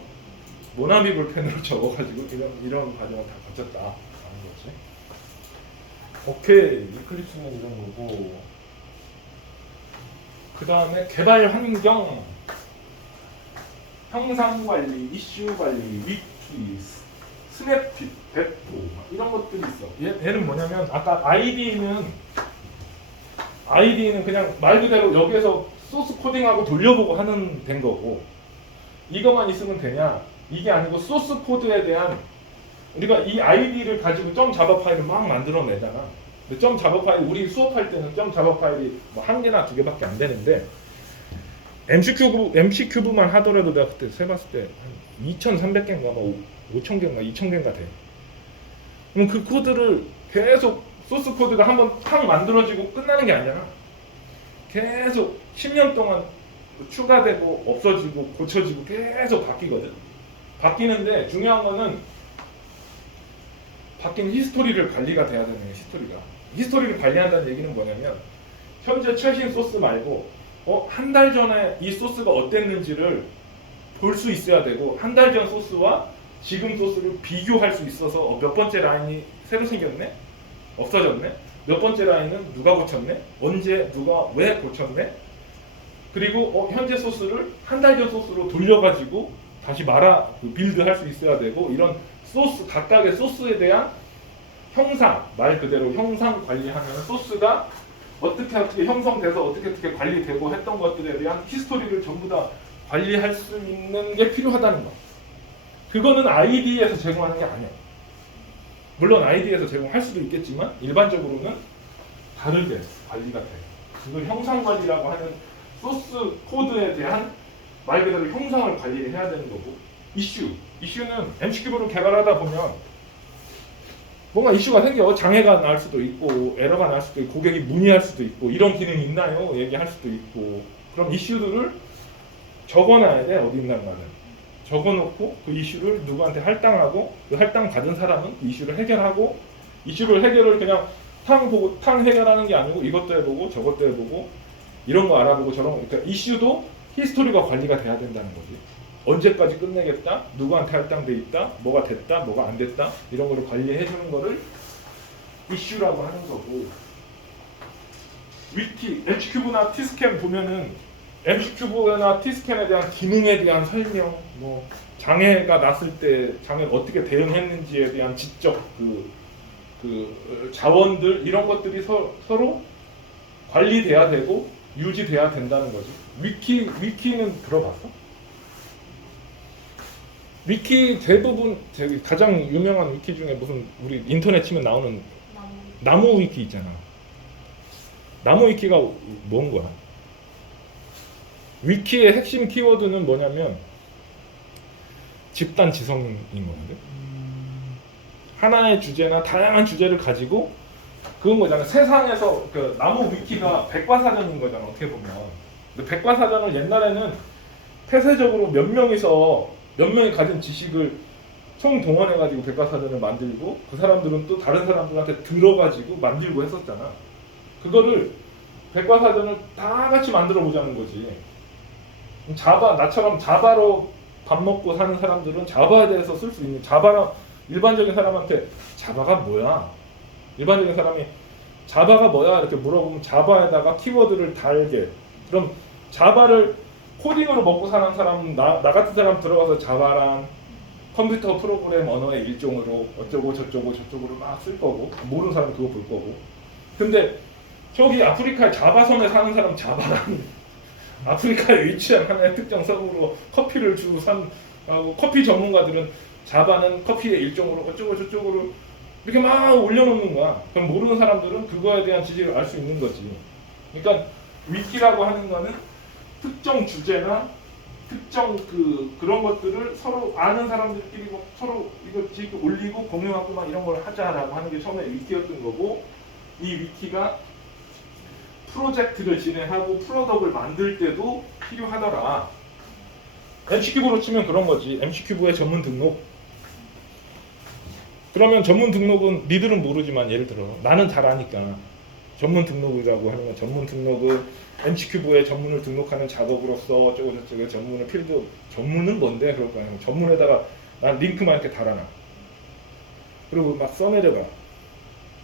모나미 볼펜으로 적어가지고 이런 과정을 다 거쳤다라는 거지. 오케이, 이클립스는 이런 거고. 그 다음에 개발 환경, 형상 관리, 이슈 관리, 위키, 스냅핏, 배포 이런 것들이 있어. 얘는 뭐냐면 아까 아이디는 그냥 말 그대로 여기에서 소스 코딩하고 돌려보고 하는 된 거고, 이것만 있으면 되냐? 이게 아니고 소스 코드에 대한, 우리가 이 아이디를 가지고 점 자바 파일을 막 만들어내잖아. 근데 점 자바 파일, 우리 수업할 때는 점 자바 파일이 뭐 한 개나 두 개밖에 안 되는데, MC큐브만 하더라도 내가 그때 세봤을 때 한 2,300개인가 뭐 5,000개인가 2,000개인가 돼. 그럼 그 코드를 계속 소스 코드가 한번 탁 만들어지고 끝나는 게 아니잖아. 계속 10년 동안 추가되고 없어지고 고쳐지고 계속 바뀌거든. 바뀌는데 중요한 거는 바뀐 히스토리를 관리가 돼야 되는 거야. 히스토리를 관리한다는 얘기는 뭐냐면 현재 최신 소스 말고 한 달 전에 이 소스가 어땠는지를 볼 수 있어야 되고, 한 달 전 소스와 지금 소스를 비교할 수 있어서 몇 번째 라인이 새로 생겼네? 없어졌네? 몇 번째 라인은 누가 고쳤네? 언제 누가 왜 고쳤네? 그리고 현재 소스를 한 달 전 소스로 돌려가지고 다시 빌드할 수 있어야 되고, 이런 소스, 각각의 소스에 대한 형상, 말 그대로 형상 관리하면 소스가 어떻게 형성돼서 어떻게 관리되고 했던 것들에 대한 히스토리를 전부 다 관리할 수 있는 게 필요하다는 거. 그거는 IDE에서 제공하는 게 아니야. 물론 IDE에서 제공할 수도 있겠지만 일반적으로는 다르게 관리가 돼. 그걸 형상 관리라고 하는 소스 코드에 대한 말 그대로 형상을 관리해야 되는 거고, 이슈는 MC큐브를 개발하다 보면 뭔가 이슈가 생겨. 장애가 날 수도 있고 에러가 날 수도 있고 고객이 문의할 수도 있고 이런 기능이 있나요? 얘기할 수도 있고. 그럼 이슈들을 적어놔야 돼. 어디 있나는 적어놓고 그 이슈를 누구한테 할당하고, 그 할당 받은 사람은 그 이슈를 해결하고, 이슈를 해결을 그냥 탕 해결하는 게 아니고 이것도 해보고 저것도 해보고 이런 거 알아보고 그러니까 이슈도 히스토리가 관리가 돼야 된다는 거지. 언제까지 끝내겠다, 누구한테 할당돼 있다, 뭐가 됐다, 뭐가 안 됐다, 이런 거를 관리해 주는 거를 이슈라고 하는 거고. 위키, MC큐브나 T스캔 보면은 MC큐브나 T스캔에 대한 기능에 대한 설명, 뭐 장애가 났을 때 장애가 어떻게 대응했는지에 대한 지적 그 자원들, 이런 것들이 서로 관리돼야 되고 유지돼야 된다는 거지. 위키는 들어봤어? 위키 대부분 가장 유명한 위키 중에 무슨 우리 인터넷 치면 나오는 나무 위키 있잖아. 나무 위키가 뭔 거야? 위키의 핵심 키워드는 뭐냐면 집단 지성인 건데, 하나의 주제나 다양한 주제를 가지고 그건 거잖아. 세상에서 그 나무 위키가 백과사전인 거잖아. 어떻게 보면. 근데 백과사전을 옛날에는 폐쇄적으로 몇 명이 가진 지식을 총동원해가지고 백과사전을 만들고, 그 사람들은 또 다른 사람들한테 들어가지고 만들고 했었잖아. 그거를 백과사전을 다 같이 만들어 보자는 거지. 나처럼 자바로 밥 먹고 사는 사람들은 자바에 대해서 쓸 수 있는, 일반적인 사람한테 자바가 뭐야? 일반적인 사람이 자바가 뭐야? 이렇게 물어보면 자바에다가 키워드를 달게. 그럼 자바를 코딩으로 먹고 사는 사람, 나 같은 사람 들어가서 자바란 컴퓨터 프로그램 언어의 일종으로 어쩌고 저쩌고로 막 쓸 거고, 모르는 사람 그거 볼 거고. 근데 저기 아프리카 자바섬에 사는 사람 자바란 아프리카에 위치한 하나의 특정 섬으로 커피를 주고 하고, 커피 전문가들은 자바는 커피의 일종으로 어쩌고 저쩌고로 이렇게 막 올려놓는 거야. 그럼 모르는 사람들은 그거에 대한 지식을 알 수 있는 거지. 그러니까 위키라고 하는 거는 특정 주제나 특정 그런 것들을 서로 아는 사람들끼리 서로 이거 지금 올리고 공유하고 막 이런 걸 하자라고 하는 게 처음에 위키였던 거고, 이 위키가 프로젝트를 진행하고 프로덕을 만들 때도 필요하더라. MC큐브로 치면 그런 거지. MC큐브의 전문 등록. 그러면 전문 등록은 니들은 모르지만 예를 들어 나는 잘 아니까 전문 등록이라고 하는 건 전문 등록은 MC큐브에 전문을 등록하는 작업으로서 어쩌고 저쩌고 전문을 필드 전문은 뭔데 그럴 거 아니에요. 전문에다가 난 링크만 이렇게 달아놔. 그리고 막 써내려가.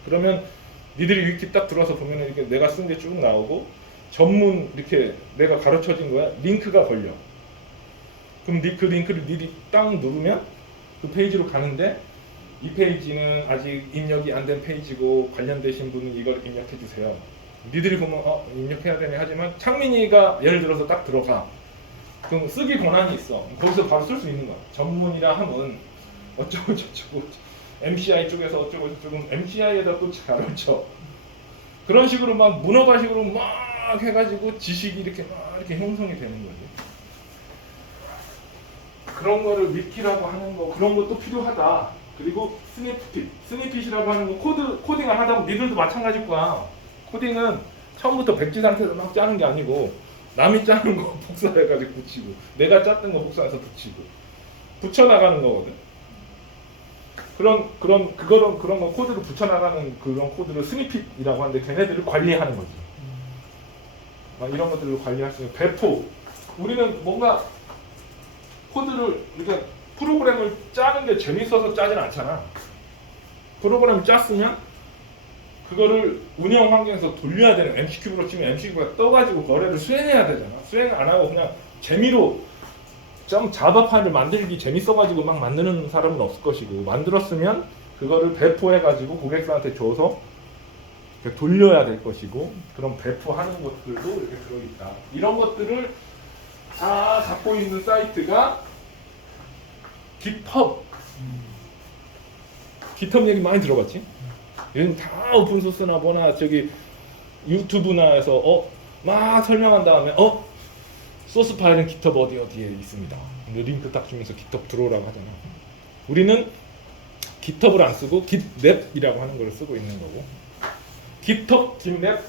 그러면 니들이 위키 딱 들어와서 보면 이렇게 내가 쓴 게 쭉 나오고 전문 이렇게 내가 가르쳐진 거야 링크가 걸려. 그럼 그 링크를 니들이 딱 누르면 그 페이지로 가는데 이 페이지는 아직 입력이 안 된 페이지고 관련되신 분은 이걸 입력해 주세요. 니들이 보면 입력해야 되네 하지만 창민이가 예를 들어서 딱 들어가. 그럼 쓰기 권한이 있어. 거기서 바로 쓸 수 있는 거야. 전문이라 함은 어쩌고 저쩌고 MCI 쪽에서 어쩌고 저쩌고 MCI에다 또 가르쳐. 그런 식으로 막 문어가식으로 막 해가지고 지식이 이렇게 막 이렇게 형성이 되는 거지. 그런 거를 위키라고 하는 거 그런 것도 필요하다. 그리고 스니핏이라고 하는 거 코딩을 하다 보면 니들도 마찬가지일 거야. 코딩은 처음부터 백지 상태에서 막 짜는 게 아니고 남이 짜는 거 복사해가지고 붙이고 내가 짰던 거 복사해서 붙이고 붙여나가는 거거든. 그런 거 코드를 붙여나가는 그런 코드를 스니핏이라고 하는데 걔네들을 관리하는 거지. 막 이런 것들을 관리할 수 있는 배포. 우리는 뭔가 코드를 그러니까 프로그램을 짜는 게 재밌어서 짜진 않잖아. 프로그램을 짰으면 그거를 운영 환경에서 돌려야 되는 MC큐브로 치면 MC큐브가 떠가지고 거래를 수행해야 되잖아. 수행 안 하고 그냥 재미로 좀 자바 파일을 만들기 재밌어가지고 막 만드는 사람은 없을 것이고 만들었으면 그거를 배포해가지고 고객사한테 줘서 돌려야 될 것이고 그런 배포하는 것들도 이렇게 들어있다. 이런 것들을 다 갖고 있는 사이트가 GitHub. GitHub 얘기 많이 들어봤지? 요즘 다 오픈소스나 뭐나 저기 유튜브나 해서 막 설명한 다음에 소스 파일은 GitHub 어디에 있습니다. 링크 딱 주면서 GitHub 들어오라고 하잖아. 우리는 GitHub을 안 쓰고 GitLab이라고 하는 걸 쓰고 있는 거고 GitHub, GitLab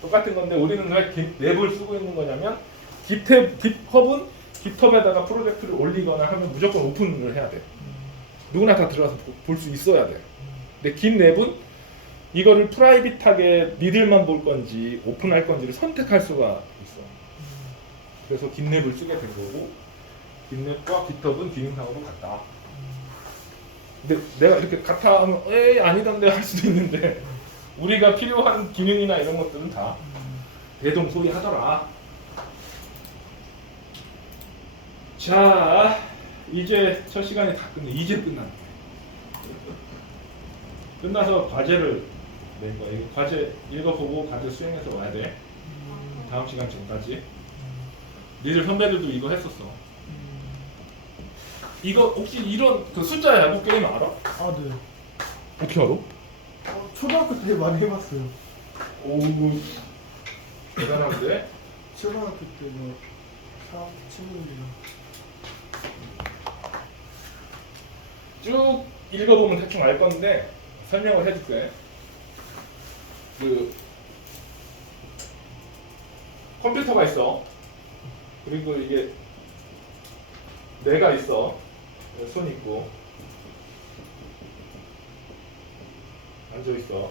똑같은 건데 우리는 왜 GitLab을 쓰고 있는 거냐면 GitHub은 GitHub에다가 프로젝트를 올리거나 하면 무조건 오픈을 해야 돼. 누구나 다 들어가서 볼 수 있어야 돼. 근데 GitLab은 이거를 프라이빗하게 니들만 볼 건지 오픈할 건지를 선택할 수가 있어. 그래서 GitLab을 쓰게 된 거고 GitLab과 GitHub은 기능상으로 같다. 근데 내가 이렇게 같아 하면 아니던데 할 수도 있는데 우리가 필요한 기능이나 이런 것들은 다 대동소이하더라. 자, 이제 첫 시간이 다 끝내. 이제 끝났네. 끝나서 과제를 낸 거야. 이거 과제 읽어보고 과제 수행해서 와야 돼. 다음 시간 전까지. 니들 선배들도 이거 했었어. 이거 혹시 이런 그 숫자 야구 게임 알아? 아, 네. 어떻게 알아? 초등학교 때 많이 해봤어요. 오, 대단한데? 초등학교 때뭐 친구들이랑. 쭉 읽어보면 대충 알 건데 설명을 해줄게. 그 컴퓨터가 있어. 그리고 이게 뇌가 있어. 손 있고 앉아 있어.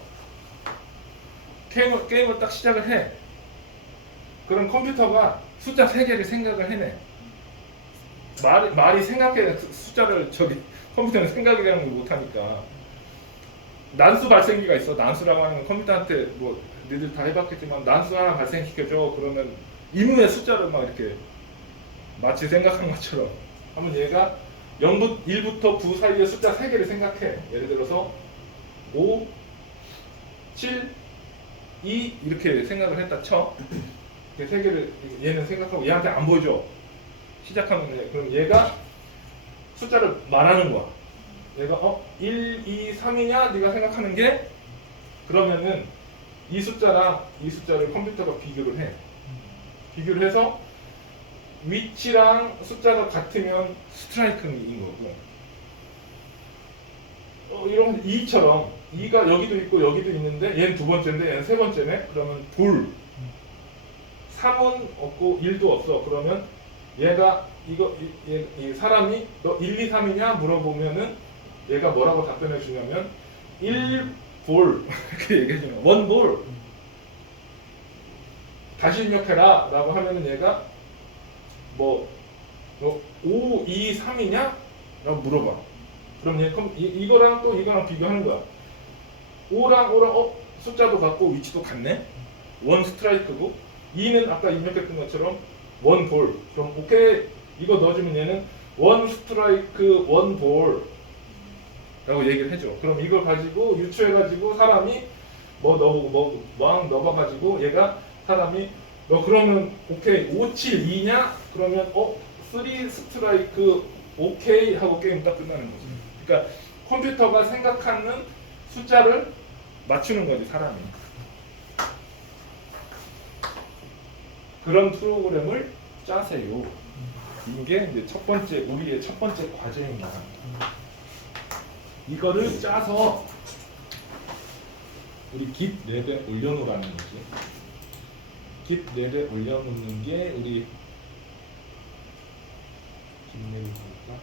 게임을 딱 시작을 해. 그럼 컴퓨터가 숫자 3개를 생각을 해내. 말이 생각해 숫자를 컴퓨터는 생각이라는 걸 못하니까 난수 발생기가 있어. 난수라고 하는 건 컴퓨터한테 뭐 니들 다 해봤겠지만 난수 하나 발생시켜줘. 그러면 임의의 숫자를 막 이렇게 마치 생각한 것처럼 하면 얘가 1부터 9 사이의 숫자 3개를 생각해. 예를 들어서 5, 7, 2 이렇게 생각을 했다 쳐. 3개를 얘는 생각하고 얘한테 안 보여줘. 시작하면 그럼 얘가 숫자를 말하는 거야. 얘가 1, 2, 3이냐 네가 생각하는 게 그러면은 이 숫자랑 이 숫자를 컴퓨터가 비교를 해. 비교를 해서 위치랑 숫자가 같으면 스트라이크인 거고 이런 2처럼 2가 여기도 있고 여기도 있는데 얘는 두 번째인데 얘는 세 번째네. 그러면 돌 3은 없고 1도 없어. 그러면 얘가 이 사람이 너 1, 2, 3이냐 물어보면은 얘가 뭐라고 답변해 주냐면 1볼 이렇게 얘기해 주는 거야. 1볼. 다시 입력해라 라고 하면은 얘가 뭐 5, 2, 3이냐? 라고 물어봐. 그럼 얘 이거랑 또 이거랑 비교하는 거야. 5랑 숫자도 같고 위치도 같네. 1 스트라이크고 2는 아까 입력했던 것처럼 1 볼. 그럼 오케이 이거 넣어주면 얘는 1 스트라이크 1 볼 라고 얘기를 해줘. 그럼 이걸 가지고 유추해가지고 사람이 막 넣어봐가지고 얘가 사람이 너 그러면 오케이 5, 7, 2냐? 그러면 3 스트라이크 오케이 하고 게임 딱 끝나는 거지. 그러니까 컴퓨터가 생각하는 숫자를 맞추는 거지 사람이. 그런 프로그램을 짜세요. 이게 이제 우리의 첫 번째 과제입니다. 이거를 짜서 우리 git 랩에 올려놓으라는 거지. git 랩에 올려놓는 게 우리 git 랩을 볼까?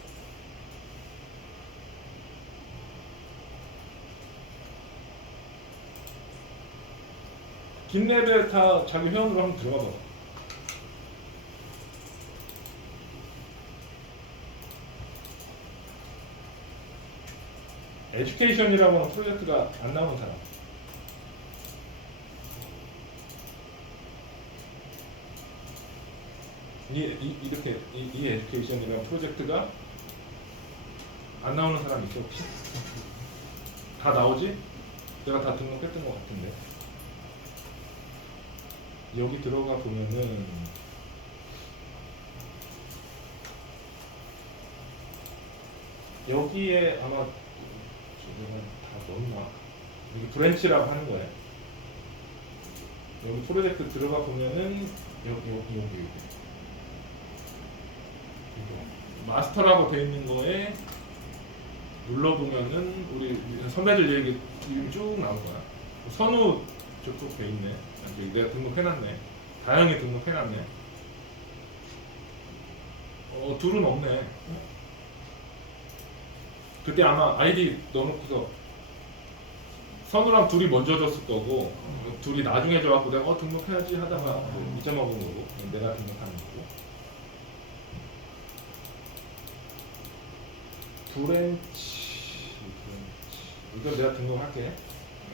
git 랩에 다 자기 회원으로 한번 들어가 봐. 에듀케이션이라고 하는 프로젝트가 안 나오는 사람. 이렇게 이 에듀케이션이라는 프로젝트가 안 나오는 사람 있어 혹시? 다 나오지? 내가 다 등록했던 것 같은데. 여기 들어가 보면은 여기에 아마 내가 다 넣었나? 여기 브랜치라고 하는 거예요. 여기 프로젝트 들어가 보면은 여기 마스터라고 되어 있는 거에 눌러보면은 우리 선배들 얘기 지금 쭉 나올 거야. 선우 저쪽 돼 있네. 내가 등록해놨네. 다영이 등록해놨네. 둘은 없네. 그때 아마 아이디 넣어놓고서 선우랑 둘이 먼저 줬을 거고 둘이 나중에 줘갖고 내가 등록해야지 하다가 잊어먹은 거고 내가 등록하는 거고. 브랜치 이거 내가 등록할게.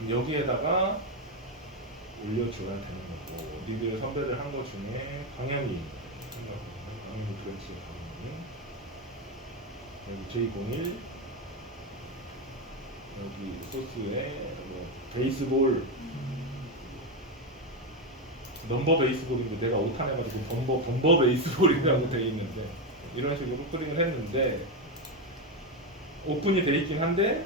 여기에다가 올려줘야 되는 거고 니들 선배들 한 거 중에 강현이 브랜치 강현이 여기 J01 여기 소스에 베이스볼 넘버 베이스볼인데 내가 오탄 해가지고 범버 베이스볼이라고 돼 있는데 이런 식으로 클릭을 했는데 오픈이 돼 있긴 한데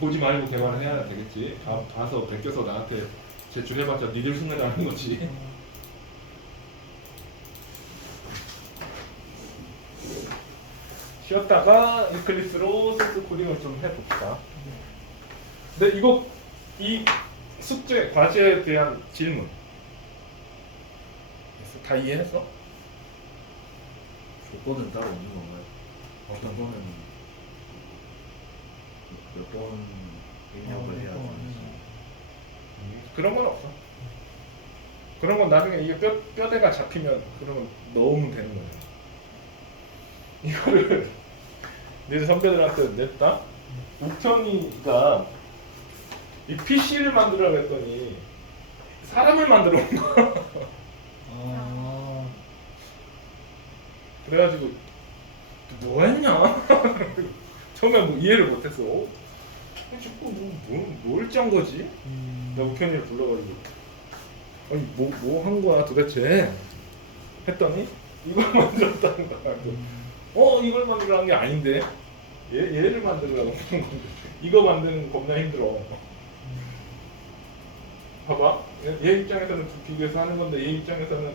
보지 말고 개발을 해야 되겠지. 봐서 베껴서 나한테 제출해봤자 니들 흉내나는 거지. 쉬었다가 이클립스로 소스 코딩을 좀 해봅시다. 근데 이 숙제, 과제에 대한 질문 다 이해했어? 조건은 따로 없는 건가요? 어떤 거는 몇 번 입력을 해야 되는지. 그런 건 없어. 그런 건 나중에 이게 뼈대가 잡히면 그러면 넣으면 되는 거야. 이거를 내 선배들한테 냈다? 욱현이가 이 PC를 만들라고 했더니 사람을 만들어 온 거야. 그래가지고 뭐 했냐? 처음에 뭐 이해를 못했어. 자꾸 뭘 짠 거지? 나 욱현이를 불러가지고 아니 뭐 한 거야 도대체? 했더니 이걸 만들었다는 거야. 이걸 만들라는 게 아닌데 얘를 만들려고 하는 건데 이거 만드는 거 겁나 힘들어. 봐봐, 얘 입장에서는 비교해서 하는 건데 얘 입장에서는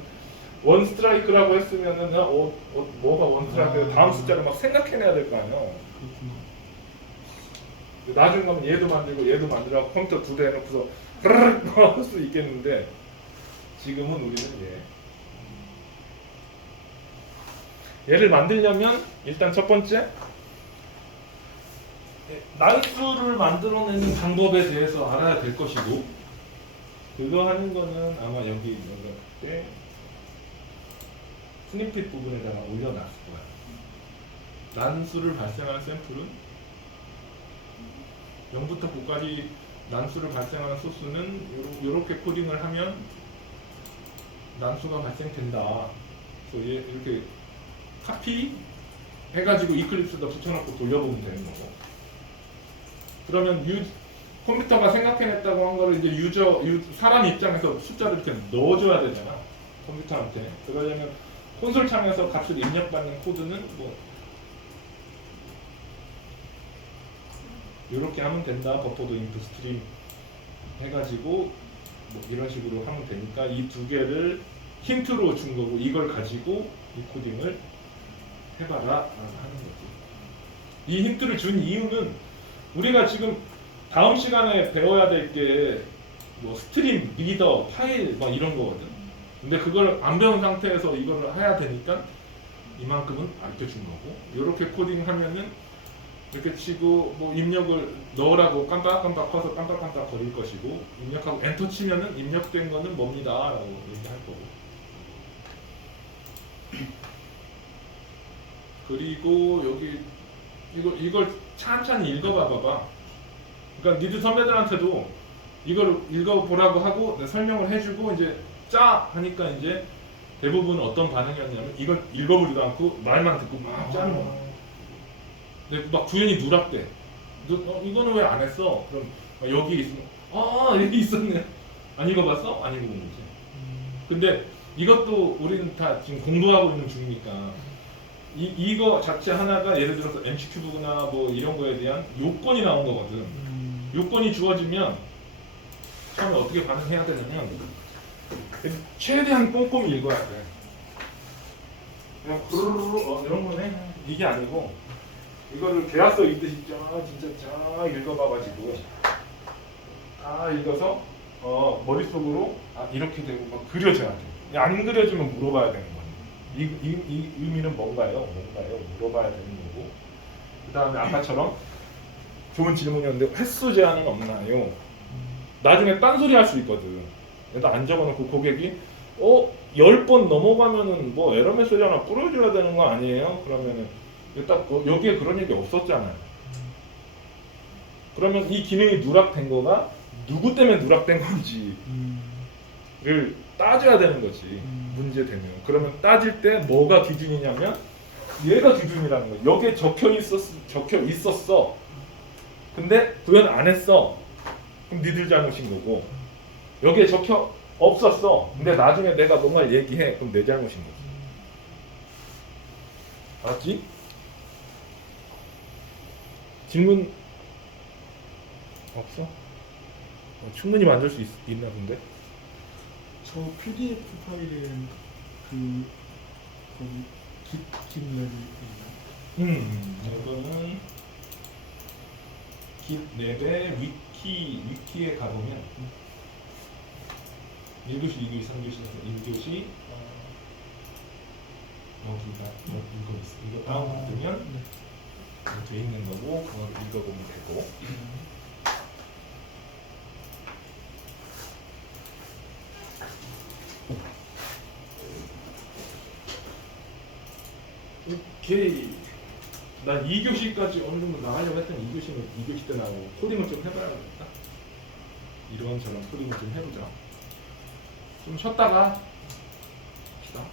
원 스트라이크라고 했으면은 뭐가 원 스트라이크 다음 숫자를 막 생각해내야 될 거 아니야. 나중에 가면 얘도 만들고 얘도 만들라고 컴퓨터 2대 해놓고서 할 수 있겠는데 지금은 우리는 얘. 얘를 만들려면 일단 첫 번째 난수를 만들어내는 방법에 대해서 알아야 될 것이고, 그거 하는 거는 아마 여기 이렇게 스니핏 부분에다가 올려놨을 거야. 난수를 발생하는 샘플은 0부터 9까지 난수를 발생하는 소스는 이렇게 코딩을 하면 난수가 발생된다. 그래서 얘 이렇게 카피 해가지고 이클립스에다 붙여놓고 돌려보면 되는 거고. 그러면 컴퓨터가 생각해냈다고 한 거를 이제 사람 입장에서 숫자를 이렇게 넣어줘야 되잖아. 컴퓨터한테. 그러려면 콘솔 창에서 값을 입력받는 코드는 뭐 이렇게 하면 된다. 버퍼도 인프 스트림 해가지고 뭐 이런 식으로 하면 되니까 이 두 개를 힌트로 준 거고, 이걸 가지고 이 코딩을 해봐라 하는 거지. 이 힌트를 준 이유는 우리가 지금 다음 시간에 배워야 될 게 뭐 스트림, 리더, 파일 막 이런 거거든. 근데 그걸 안 배운 상태에서 이거를 해야 되니까 이만큼은 가르쳐 준 거고, 이렇게 코딩하면은 이렇게 치고 뭐 입력을 넣으라고 깜빡깜빡 커서 깜빡깜빡 거릴 것이고, 입력하고 엔터 치면은 입력된 거는 뭡니다 라고 얘기할 거고. 그리고 여기 이걸 찬찬히 읽어봐 봐봐. 그러니까 니들 선배들한테도 이걸 읽어보라고 하고 내가 설명을 해주고 이제 짜 하니까 이제 대부분 어떤 반응이었냐면 이걸 읽어보지도 않고 말만 듣고 막 짜는 거야. 근데 막 구현이 누락돼. 이거는 왜 안 했어? 그럼 여기 있으면 여기 있었네. 안 읽어봤어? 안 읽어본 거지. 근데 이것도 우리는 다 지금 공부하고 있는 중이니까 이거 자체 하나가 예를 들어서 MCQ나 뭐 이런 거에 대한 요건이 나온 거거든. 요건이 주어지면 처음에 어떻게 반응해야 되냐면 최대한 꼼꼼히 읽어야 돼. 그냥 부르르르 이런 거네. 이게 아니고 이거를 계약서 읽듯이 진짜 쫙 읽어봐가지고 다 읽어서 머릿속으로 이렇게 되고 막 그려져야 돼. 안 그려지면 물어봐야 되는 거야. 이 의미는 뭔가요? 물어봐야 되는 거고. 그 다음에 아까처럼 좋은 질문이었는데 횟수 제한은 없나요? 나중에 딴소리 할 수 있거든. 일단 안 적어놓고 고객이 10번 넘어가면은 뭐 에러 메시지 하나 뿌려줘야 되는 거 아니에요? 그러면은 딱 여기에 그런 얘기 없었잖아요. 그러면 이 기능이 누락된 거가 누구 때문에 누락된 건지를 따져야 되는 거지. 문제 되면. 그러면 따질 때 뭐가 기준이냐면 얘가 기준이라는 거야. 여기에 적혀 있었어. 근데 구현 안 했어. 그럼 니들 잘못인 거고. 여기에 적혀 없었어. 근데 나중에 내가 뭔가 얘기해. 그럼 내 잘못인 거지. 알았지? 질문 없어? 충분히 만들 수 있나 본데? 저 PDF 파일은 거기 깃랩이 이거는 깃랩의 위키에 가보면 1교시, 2교시, 3교시에서 1교시 여기가 이거 있어. 이거 다운받으면 돼 있는 거고 그걸 읽어보면 되고. 오케이. 난 2교시까지 어느 정도 나가려고 했더니 2교시는 2교시 때 나오고 코딩을 좀 해봐야겠다. 이런저런 코딩을 좀 해보자. 좀 쉬었다가 합시다.